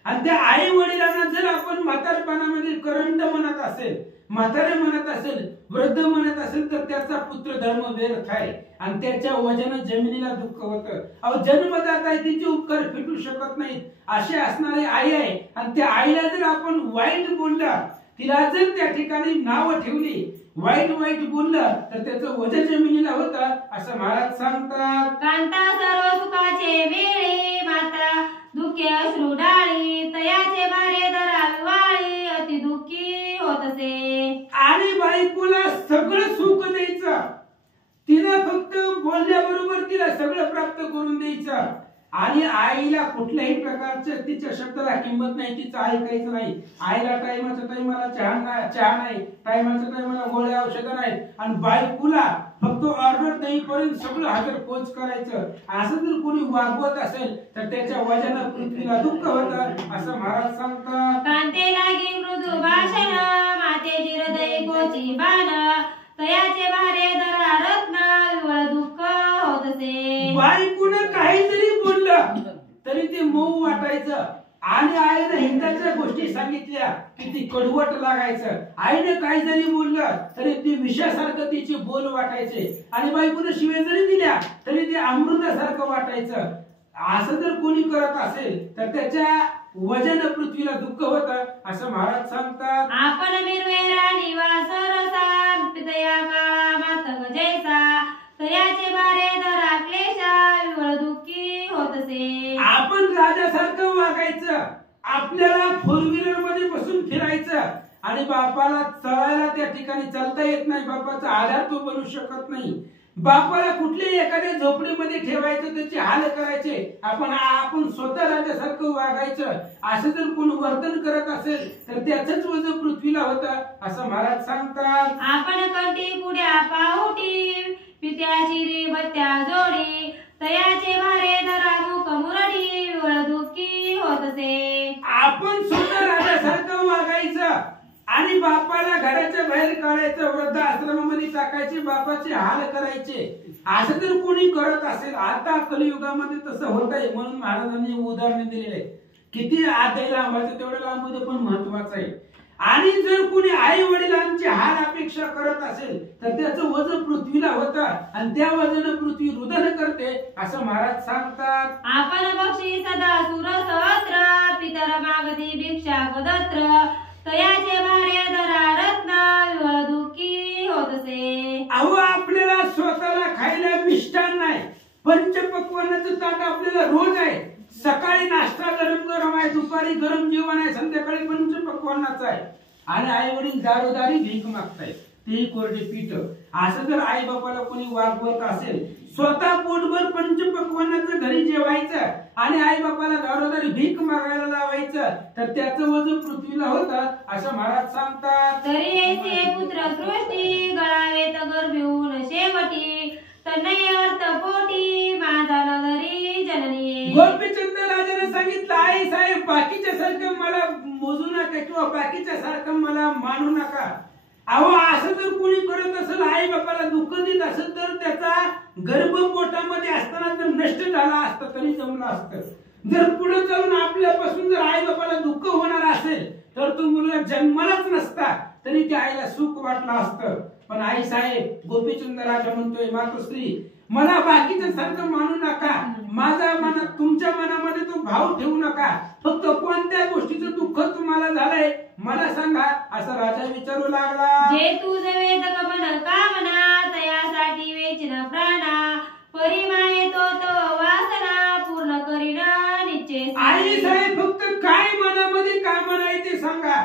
आणि त्या आई वडिलांना जर आपण म्हातारपणामध्ये करंट म्हणत असेल, म्हातारे म्हणत असेल, वृद्ध म्हणत असेल तर त्याचा पुत्र धर्म व्यर्थ आहे आणि त्याच्या वजन जमिनीला दुःख होतं. अहो जन्मदाता आहे, तिचे उपकार फिटू शकत नाहीत अशी असणारी आई आहे आणि त्या आईला जर आपण वाईट बोललं, तिला जर त्या ठिकाणी नाव ठेवली, वाईट बोललं तर त्याचं वजन जमिनीला होतं असं महाराज सांगतात. कांता सर्व सुखाचे वेळी माता दुःखे अश्रू डाळी तयाचे भारे धरावी वाळी अति दुःखी होतसे. आणि बायकोला सगळं सुख द्यायचं, तिला फक्त बोलल्याबरोबर तिला सगळं प्राप्त करून द्यायचं आणि आईला कुठल्याही प्रकारच्या तिच्या शब्दाला किंमत नाही, तिचं ऐकायचं नाही. आईला टायमाच्या टायमाला चहा नाही, टायमाच्या टायमाला गोळ्या औषधं नाहीत आणि बायकोला फक्त ऑर्डर देईपर्यंत सगळं हजर पोच करायचं. असं जर कोणी वागवत असेल तर त्याच्या वजनात पृथ्वीला दुःख होतं असं महाराज सांगतात. कांते लागी मृदू भाषण मातेची हृदय कोची बाण तयाचे भारे धरा रत्न विवळ दुःख होतसे. बायकोनं काही जरी बोललं तरी ते मऊ वाटायचं आणि आईने हिंदाच्या गोष्टी सांगितल्या की ती कडवट लागायचं. आईने काही जरी बोललं तरी ती विषासारखं तिचे बोल वाटायचे आणि बायकोने शिव्या जरी दिल्या तरी ते अमृतासारखं वाटायचं. असं जर कोणी करत असेल तर त्याच्या वजन पृथ्वीला दुःख होतं असं महाराज सांगतात. आपण मिरवेरा निवास रसा पितया काळा मातंग जैसा तयाचे भारे धरा क्लेशा विवळ दुःखी होतसे. आपण राजासारखं वागायचं, आपल्याला फोर व्हीलर मध्ये बसून फिरायचं आणि बापाला चलायला त्या ठिकाणी चालता येत नाही, बापाचा आधार तो बनू शकत नाही. बापाला कुठल्याही एखाद्या झोपडीमध्ये ठेवायचं, त्याचे हाल करायचे, आपण स्वतः राजासारखं वागायचं. असं जर कोण वर्तन करत असेल तर त्याचंच वजन पृथ्वीला होतं असं महाराज सांगतात. आपण कंठी पुढ्या पाहुटी पित्याची रे बत्त्या जोडी तयाचे भारे धरा मुख मुरडी विवळ दुःखी होतसे. आपण स्वतः राजासारखं वागायचं आणि बापाला घराच्या बाहेर काढायचं, वृद्ध आश्रमामध्ये टाकायचे, बापाचे हाल करायचे. असं जर कोणी करत असेल, आता कलियुगामध्ये तसं होत आहे म्हणून महाराजांनी उदाहरण दिलेले आहे. किती आधी लांबायचं तेवढं लांबू पण महत्वाचं आहे. आणि जर कोणी आई वडिलांची हाल अपेक्षा करत असेल तर त्याचं वजन पृथ्वीला होतं आणि त्या वजन पृथ्वी रुदन करते असं महाराज सांगतात. आपण बक्षी सदा सुरसहस्र पितर मागती भिक्षा गदत्र तयाचे भारे धरा रत्न विवळ दुःखी होतसे. अहो आपल्याला स्वतःला खायला मिष्टान नाही, पंचपक्वान्नाचं ताट आपल्याला रोज आहे. सकाळी नाश्ता गरम आहे, दुपारी गरम जेवण आहे, संध्याकाळी पंचपक्वान्नाचं आहे आणि आई वडील दारोदारी भीक मागतायत, तेही कोरडे पीठ. असं जर आई बापाला कोणी वागवत असेल, स्वतः पोटभर पंचपक्वान्नाचं घरी जेवायचं आणि आई बापाला दारोदारी भीक मागायला लावायचं तर त्याचं वजन पृथ्वीला होतं असं महाराज सांगतात. तरी ऐसे पुत्र सृष्टी गळावेत गर्भिऊन शेवटी तनय अर्थ पोटी माझा नगरी जननी. गोपीचंद राजाने सांगितलं, आई साहेब बाकीच्या सारखं मला मोजू नका किंवा बाकीच्या सारखं मला मानू नका. अहो असं जर कोणी करत असेल, आई बापाला दुःख देत असेल तर त्याचा गर्भ पोटामध्ये असताना जर नष्ट झाला असता तरी जमलं असतं. जर पुढे जाऊन आपल्यापासून जर आई बापाला दुःख होणार असेल तर तो मुलगा जन्मालाच नसता तरी त्या आईला सुख वाटलं असतं. पण आई साहेब गोपीचंद राजा म्हणतोय, मातोश्री मला बाकीच्या सारखं मानू नका, माझ्या मनात तुमच्या मनामध्ये तो भाव ठेवू नका, फक्त कोणत्या गोष्टीचं दुःख तुम्हाला झालंय मला सांगा, असा राजा विचारू लागला. जे तुझे वेदक मन कामना तयासाठी वेचन प्राणा परिमाये तो वासना पूर्ण करीना निश्चय. आई साहेब फक्त काय मनामध्ये कामना आहे ते सांगा.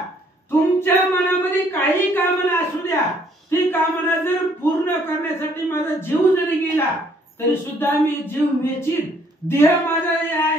तुमच्या मनामध्ये काही कामना असू द्या, ती कामना जर पूर्ण करण्यासाठी माझा जीव जरी गेला तरी सुद्धा मी जीव वेचीन, देह माझा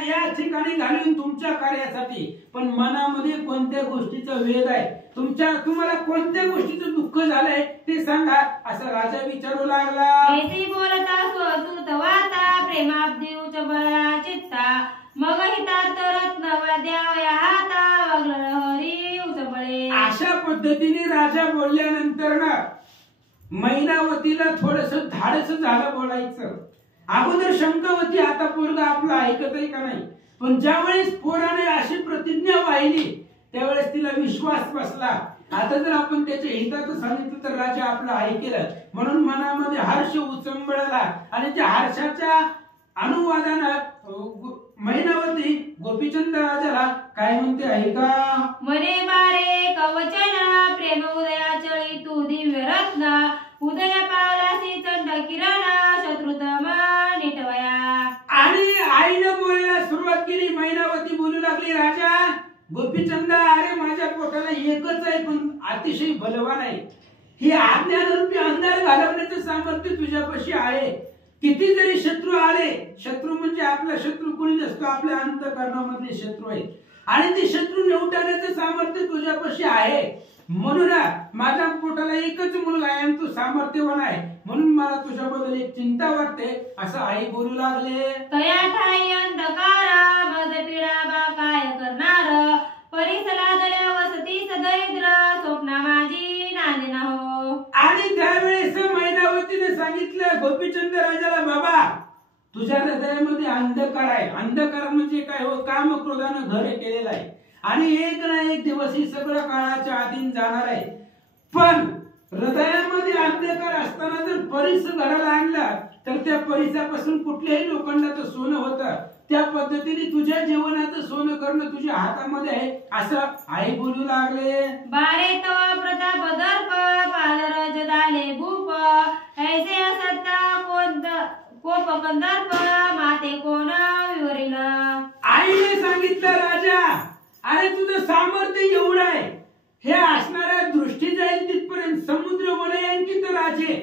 या ठिकाणी घालून तुमच्या कार्यासाठी. पण मनामध्ये कोणत्या गोष्टीचा वेद आहे, तुम्हाला कोणत्या गोष्टीचं दुःख झालंय ते सांगा, असा राजा विचारू लागला. ऐसी बोलता स्वतूत वाता प्रेमाब्दी उचबळा चित्ता मग हितार्थ रत्न द्यावया हाता वगळ हरी उचबळे. अशा पद्धतीने राजा बोलल्यानंतर ना मैनावतीला थोडस धाडस झालं बोलायचं. अगोदर शंकावती आता पोरगा आपला ऐकत आहे का नाही, पण ज्यावेळेस पोराने अशी प्रतिज्ञा वाहिली त्यावेळेस तिला विश्वास बसला. आता जर आपण त्याच्या हिताचं सांगितलं तर राजा आपला ऐकेल, म्हणून मनामध्ये हर्ष उचंबळला आणि त्या हर्षाच्या अनुवादानं मैनावती गोपीचंद राजाला काय म्हणते ऐका. मने बारे कवचना प्रेम उदया चळी तू दिव्य रत्न उदय पावलासी चंड किरणा शत्रुतमा निटवया. आणि आईने बोलायला सुरुवात केली. मैनावती बोलू लागली, राजा गोपीचंद, अरे माझ्या पोटाला एकच आहे पण अतिशय बलवान आहे. ही अज्ञानरूपी अंधार घालवण्याचं सामर्थ्य तुझ्यापाशी आहे. किती जरी शत्रू आले, शत्रू म्हणजे आपला शत्रू कोणी नसतो, आपल्या अंतःकरणामधले शत्रू आहेत, आणि ते शत्रू निवटण्याचं सामर्थ्य तुझ्यापाशी आहे. म्हणून माझ्या पोटाला एकच मुलगा आहे आणि तू सामर्थ्यवान आहे, म्हणून मला तुझ्याबद्दल एक चिंता वाटते, असं आई बोलू लागले. तया ठाई अंधकारा मज पीडा बा काय करणार परिसला दल्या वसती सदैद्र स्वप्ना माझी नांदिना हो. आणि त्यावेळेस मैनावतीने सांगितलं गोपीचंद राजाला, बाबा तुझ्या हृदयामध्ये अंधकार आहे. अंधकार म्हणजे काय हो, काम क्रोधानं घर केलेलं आहे आणि एक ना एक दिवस ही सगळं काळाच्या अधीन जाणार आहे. पण हृदयामध्ये अंधकार असताना जर परिस घराला आणला तर त्या परिसापासून कुठल्याही लोखंडाचं सोनं होतं. त्या पद्धतीने तुझ्या जीवनाचं सोनं करणं तुझ्या हातामध्ये आहे, असं आई बोलू लागले. बारे तव प्रताप दर्प पालरज दाले भूप ऐसे असता कोप कंदर्प माते कोण विवरिल. आईने सांगितलं, राजा अरे तुझं सामर्थ्य एवढं आहे, हे असणाऱ्या दृष्टी जाईल तिथपर्यंत समुद्र वलयांकित राजे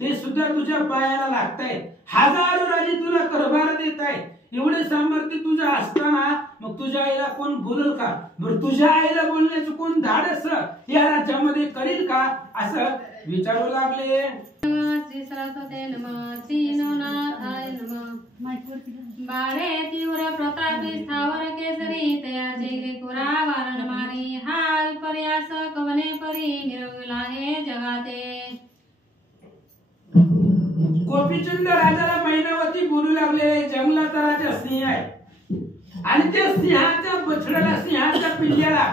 ते सुद्धा तुझ्या पायाला लागतायत. हजारो राजे तुला कारभार देत आहेत. एवढे सामर्थ्य तुझं असताना मग तुझ्या आईला कोण बोलल का? बरं तुझ्या आईला बोलण्याचं कोण धाडस या राज्यामध्ये करील का? असं विचारू लागले. श्री सरस्वती नमः श्री नवनाथाय नमः. बारे तीव्र प्रतापी स्थावर केसरी तयाचे कुरा वारण मारी हाल पर्यास कवने परी निरंगला हे जगाते. गोपीचंद राजाला मैनावती बोलू लागले, जंगलाचा राजा सिंह आहे आणि त्या सिंहाच्या बछड्याला, सिंहाच्या पिल्ल्याला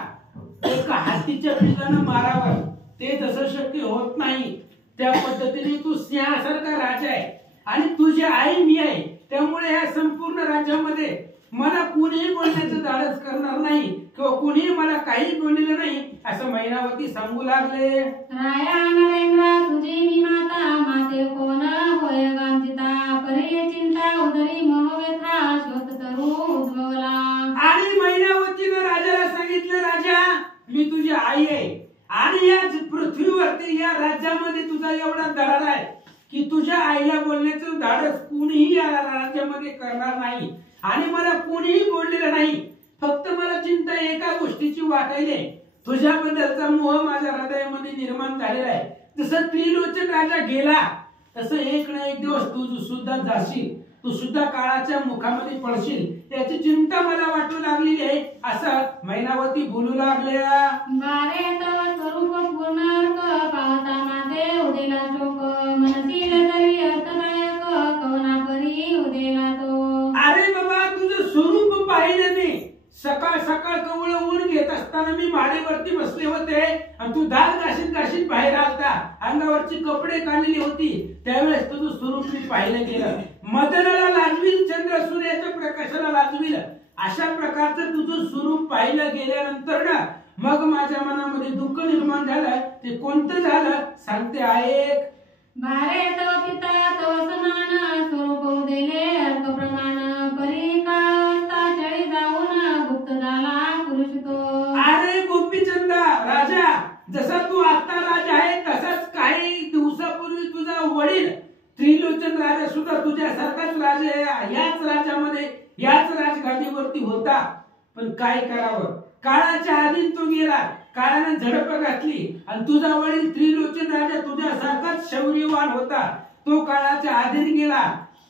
एका हातीच्या पिल्लानं मारावं ते तसं शक्य होत नाही. त्या पद्धतीने तू सिंहासारखा राजा आहे आणि तुझी आई मी आहे, त्यामुळे या संपूर्ण राज्यामध्ये मला कोणीही बोलण्याचं धाडस करणार नाही किंवा कोणीही मला काही बोललेलं नाही, असं मैनावती सांगू लागले. राया नरेंद्र तुझी मी माता माते कोण होय गांजिता परी चिंता उदरी मोहव्यथा शोध तरू उद्भवला. आणि मैनावतीनं राजाला सांगितलं, राजा मी तुझी आई आहे आणि या पृथ्वीवरती या राज्यामध्ये तुझा एवढा दरार आहे की तुझ्या आईला बोलण्याचं धाडस कोणीही या राज्यामध्ये करणार नाही आणि मला कोणीही बोललेलं नाही. फक्त मला चिंता एका गोष्टीची वाटायली, तुझ्याबद्दलचा मोह माझ्या हृदयामध्ये निर्माण झालेला आहे. जसं त्रिलोचन राजा गेला तसं एक ना एक दिवस तू सुद्धा जाशील, तू सुद्धा काळाच्या मुखामध्ये पडशील, याची चिंता मला वाटू लागलेली आहे, असं मैनावती बोलू लागल्या. बारे तव स्वरूप पूर्णार्क पाहता माते उदेला शोक मनसील जरी अर्थदायक कवना परी उदेला तो. अरे बाबा तुझं स्वरूप पाहिलं मी, सकाळ सकाळ कवळ ऊन घेत असता असताना मी माडीवरती बसले होते आणि तू दात घाशीत घाशीत बाहेर आलता, अंगावरची कपडे काढलेली होती, त्यावेळेस तुझं स्वरूप मी पाहिलं गेलं. मदनाला लाजवील, चंद्र सूर्याच्या प्रकाशाला लाजवील, अशा प्रकारचं तुझं स्वरूप पाहिलं गेल्यानंतर ना मग माझ्या मनामध्ये दुःख निर्माण झालं. ते कोणतं झालं सांगते ऐक. भारे तव पिता तव समान स्वरूप उदेले अर्क प्रमाण परी काळता चळी जाऊन गुप्त झाला पुरुष तो. अरे गोपीचंदा राजा, जसा तू आता राजा आहे तसाच काही दिवसापूर्वी तुझा वडील त्रिलोचन राजा सुद्धा तुझ्यासारखाच राजा आहे. याच राज्यामध्ये याच राजगादीवरती होता. पण काय करावं, काळाच्या आधी तो गेला, काळाने झडप घातली आणि तुझा वडील त्रिलोचन राजा तुझ्यासारखाच शौर्यवान होता, तो काळाच्या आधीन गेला.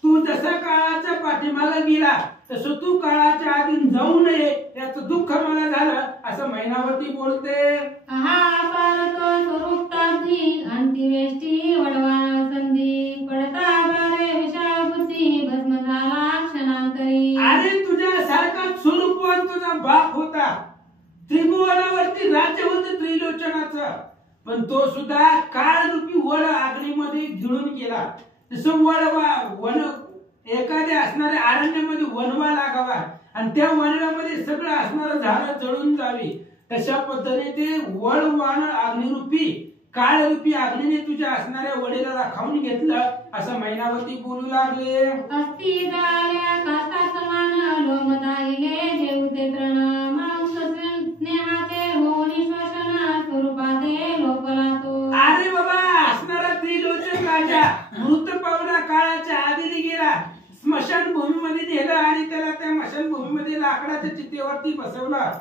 तू जसा काळाच्या पाठीमागे गेला तसं तू काळाच्या आधीन जाऊ नये याचं दुःख मला झालं, असं मैनावती बोलते. हा पारतो स्वरूप ताब्दी अंतिवेष्टी वडवान संधी पडता बारे विशाळ बुद्धी भस्म झाला क्षणांतरी. अरे तुझ्यासारखा स्वरूपवान तुझा बाप होता, त्रिभुवनावरती राज्य होतं त्रिलोचनाचं, पण तो सुद्धा काळरूपी वड अग्नीमध्ये गिळून गेला. तसं वन एखाद्या असणाऱ्या अरण्यामध्ये वनवा लागावा आणि त्या वनव्यामध्ये सगळं असणारं झाडं जळून जावी, तशा पद्धतीने ते वडवान अग्निरूपी काळरूपी अग्नीने तुझ्या असणाऱ्या वडिलाला खाऊन घेतलं, असं मैनावती बोलू लागले. अस्ति जाल्या काता समान लोमदाईले जेवते तृण मांस स्नेहाते होनी श्वसन स्वरूपाते लोपला तो. अरे बाबा, असणारा त्रिलोचन राजा मृत पावला काळाच्या आधीने गेला, स्मशान भूमीमध्ये नेलं आणि त्याला त्या स्मशान भूमीमध्ये लाकडाच्या चितेवरती बसवलं.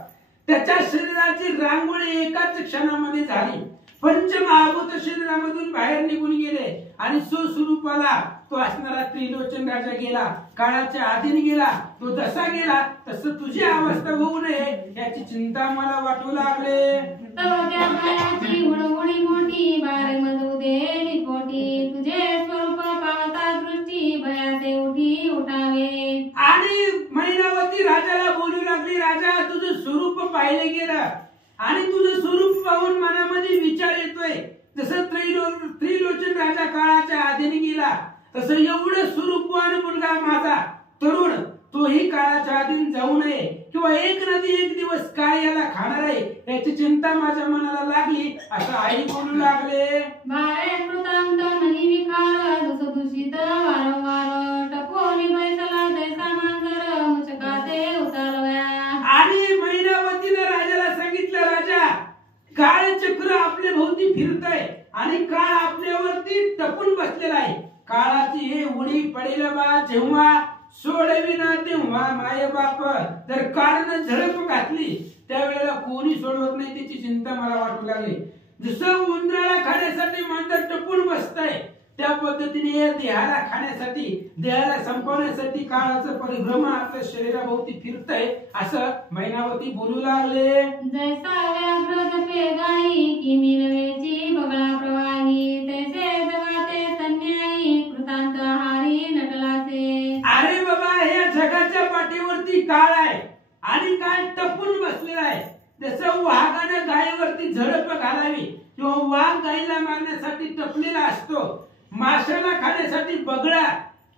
त्याच्या शरीराची रांगोळी एकाच क्षणामध्ये झाली. पंचमहाभूत शरीरामधून बाहेर निघून गेले आणि स्वस्वरूपाला तो असणारा त्रिलोचन राजा गेला, काळाच्या आधीन गेला. तो जसा गेला तसं तुझी अवस्था होऊ नये याची चिंता मला वाटू लागले. तव त्या पायाची उडउडी मोठी बारे मधू देली पोटी तुझे स्वरूप पावता दृष्टी भयाते उठी उठावे. आणि मैनावती राजाला बोलू लागली, राजा तुझं स्वरूप पाहिले गेलं आणि तुझं स्वरूप पाहून मनामध्ये विचार येतोय, जसं त्रिलोचन राजा काळाच्या आधीने गेला तसं एवढं स्वरूपवान मुलगा माझा तरुण तोही काळाच्या आधीन जाऊ नये, किंवा एक नदी एक दिवस काय याला खाणार आहे याची चिंता माझ्या मनाला लागली, असं आई बोलू लागले. बारे कृतांत नाही विकार जसं दूषित वारंवार टपोनी बैसला जैसा मांजर मुचकाते उतारवया. आणि मैनावतीने राजाला सांगितलं, राजा काळ चक्र आपल्या भोवती फिरतय आणि काळ आपल्यावरती टपून बसलेला आहे. काळाची हे उडी पडेल बा जेव्हा सोडविना तेव्हा माय बाप, जर काळानं झडप घातली त्यावेळेला कोणी सोडवत नाही, त्याची चिंता मला वाटू लागली. जसं उंदराला खाण्यासाठी मांजर टपून बसतंय त्या पद्धतीने देहाला खाण्यासाठी देहाला संपवण्यासाठी काळाचं परिभ्रमण आपल्या शरीराभोवती फिरतंय, असं मैनावती बोलू लागले. जैसा व्याघ्र जपे गाई की मिरवेची बगळा प्रवाही तैसे जगाते तन्यायी कृतांत हारी नटलासे. अरे बाबा, या जगाच्या पाठीवरती काळ आहे आणि काळ टपून बसलेला आहे. जसं वाघानं गायीवरती झडप घालावी किंवा वाघ गायीला मारण्यासाठी टपलेला असतो, माशाला खाण्यासाठी बगळा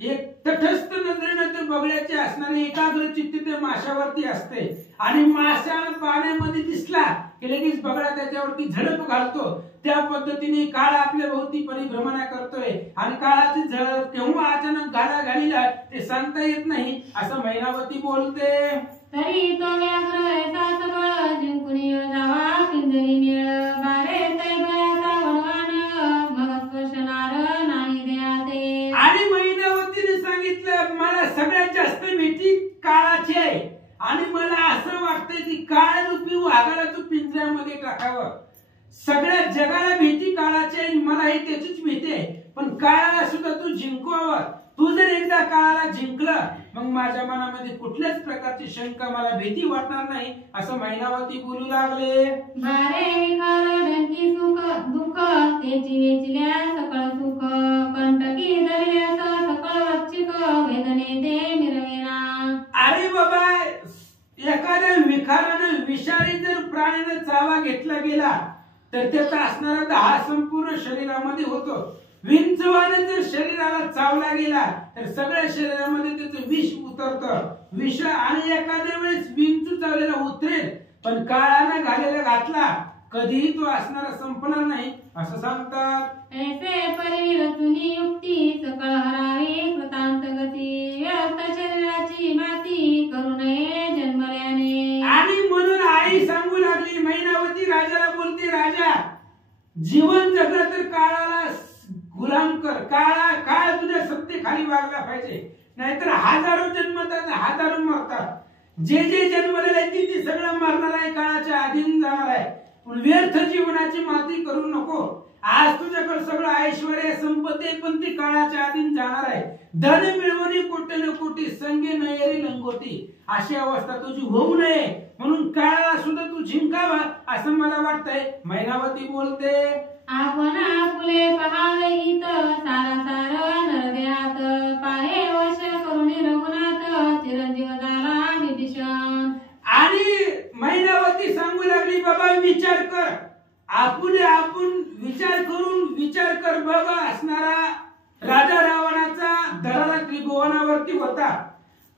एक तटस्थ नजरेने ते बगळ्याचे असणारे एकाग्र चित्त ते माशावरती असते आणि माशा पाण्यामध्ये दिसला की लगेच बगळा त्याच्यावरती झडप घालतो. त्या पद्धतीने काळ आपल्या भोवती परिभ्रमण करतोय आणि काळाची झडप केव्हा अचानक घाला घालीला ते सांगता येत नाही, असं मैनावती बोलते. तरी तो व्याघ्र ऐसा सबळ जिंकुनी जावा पिंजरी मिळ बारे तै भयाचा वडवान मग स्पर्शनार नाही देयाते. आणि मैनावतीने सांगितलं, मला सगळ्यात जास्त भीती काळाची आहे आणि मला असं वाटतंय की काळ रूपी वाघाला तू पिंजऱ्यामध्ये टाकावं. सगळ्या जगाला भीती काळाची आहे, मला ही त्याचीच भीती आहे, पण काळाला सुद्धा तू जिंकवावं. तू जर एकदा काळाला जिंकलं मग माझ्या मनामध्ये कुठल्याच प्रकारची शंका मला भीती वाटणार नाही, असं मैनावती बोलू लागले. बारे विकार डंकी सुख दुःख तेची वेचल्या सकळ सुख कंटकी धरल्यास सकळ वच्चिक वेदने ते मिरवेना. अरे बाबा, एखाद्या विकारानं विषारी जर प्राणी घेतला गेला तर त्याचा असणारा दाह संपूर्ण शरीरामध्ये होतो. विंचवाने जर शरीराला चावला गेला तर सगळ्या शरीरामध्ये त्याचं विष उतरतं. विष आणि एखाद्या वेळेस विंचू चावलेला उतरेल पण काळाने घातला कधीही तो असणारा संपणार नाही असं सांगतात. ऐसे परिरतुनी युक्ती सकळ हरावी कृतांत गती व्यर्थ शरीराची माती करू नये जन्मल्याने. आणि म्हणून आई सांगू लागली, मैनावती राजाला बोलते, राजा जीवन जगलं तर काळाला गुलाम कर. काळ तुझ्या सत्ते खाली वागला पाहिजे, नाहीतर हजारो जन्मतात हजारो मरतात. जे जन्मलेले आहे ते सगळं मरणार आहे, काळाच्या अधीन जाणार आहे. पण व्यर्थ जीवनाची माती करू नको. आज तुझ्याकडे सगळं ऐश्वर्य संपत्ती पण ती काळाच्या अधीन जाणार आहे. धन मिळवणी कोटी न कोटी संगे नयरी लंगोटी अशी अवस्था तुझी होऊ नये म्हणून काळाला सुद्धा तू जिंकावा असं मला वाटतंय. मैनावती बोलते, आपण आपुले पहावे हित सारा सार नरदेहात पाहे वश करुणी रघुनाथ चिरंजीव झाला विभीषण. आणि मैनावती सांगू लागली, बाबा विचार कर, आपण विचार कर बघ. असणारा राजा रावणाचा दरारा त्रिभुवनावरती होता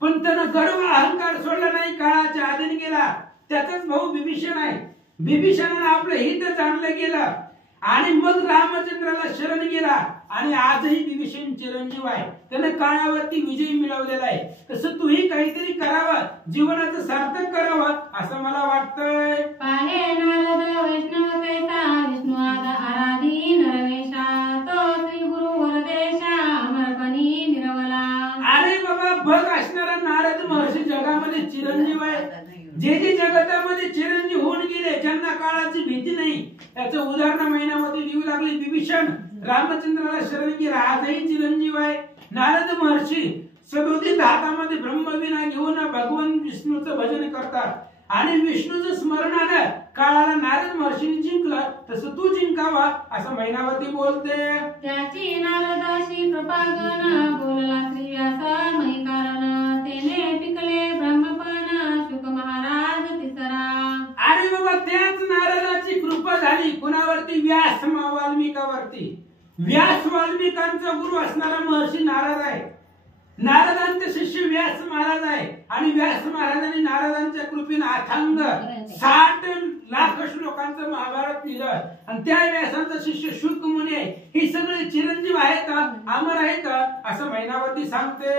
पण त्यानं गर्व अहंकार सोडला नाही, काळाच्या अधीन गेला. त्याचाच भाऊ विभीषण आहे. विभीषणानं आपलं हित जाणलं गेलं आणि मग रामचंद्राला शरण गेला आणि आजही विभीषण चिरंजीव आहे. त्याने काळावरती विजय मिळवलेला आहे. तसं तूही काहीतरी करावं, जीवनाचं सार्थक करावं असं मला वाटतंय. पाहे नारद वैष्णव कैसा विष्णू आराधी नरवेशा तो श्री गुरु वरदेशा अमरपणी निरवला. अरे बाबा बघ, असणारा नारद महर्षी जगामध्ये चिरंजीव आहे. जे जगतामध्ये चिरंजीव होऊन गेले, ज्यांना काळाची भीती नाही, त्याचं उदाहरण महिन्यामध्ये लिहू लागले. विभीषण रामचंद्राला शरण गेला, आजही चिरंजीव आहे. नारद महर्षी सदोदित हातामध्ये ब्रह्मवीणा घेऊन भगवान विष्णूचं भजन करतात आणि विष्णूचं स्मरण आलं, काळाला नारद महर्षीने जिंकलं तसं तू जिंकावा असं मैनावती बोलते. त्याची नारदाशी कृपा गण बोलला श्री व्यास मही कारण तेने पिकले ब्रह्मपण शुक महाराज तिसरा. अरे बाबा त्याच नारदाची कृपा झाली कुणावरती? व्यास वाल्मिकावरती. व्यास वाल्मिकांचा गुरु असणारा महर्षी नारद आहे. नारदांचे शिष्य व्यास महाराज आहे आणि व्यास महाराजांनी नारदांच्या कृपेने अथांग 60 लाख श्लोकांचं महाभारत लिहिलं आणि त्या व्यासांचा शिष्य शुक मुनी आहे. ही सगळे चिरंजीव आहेत, अमर आहेत असं मैनावती सांगते.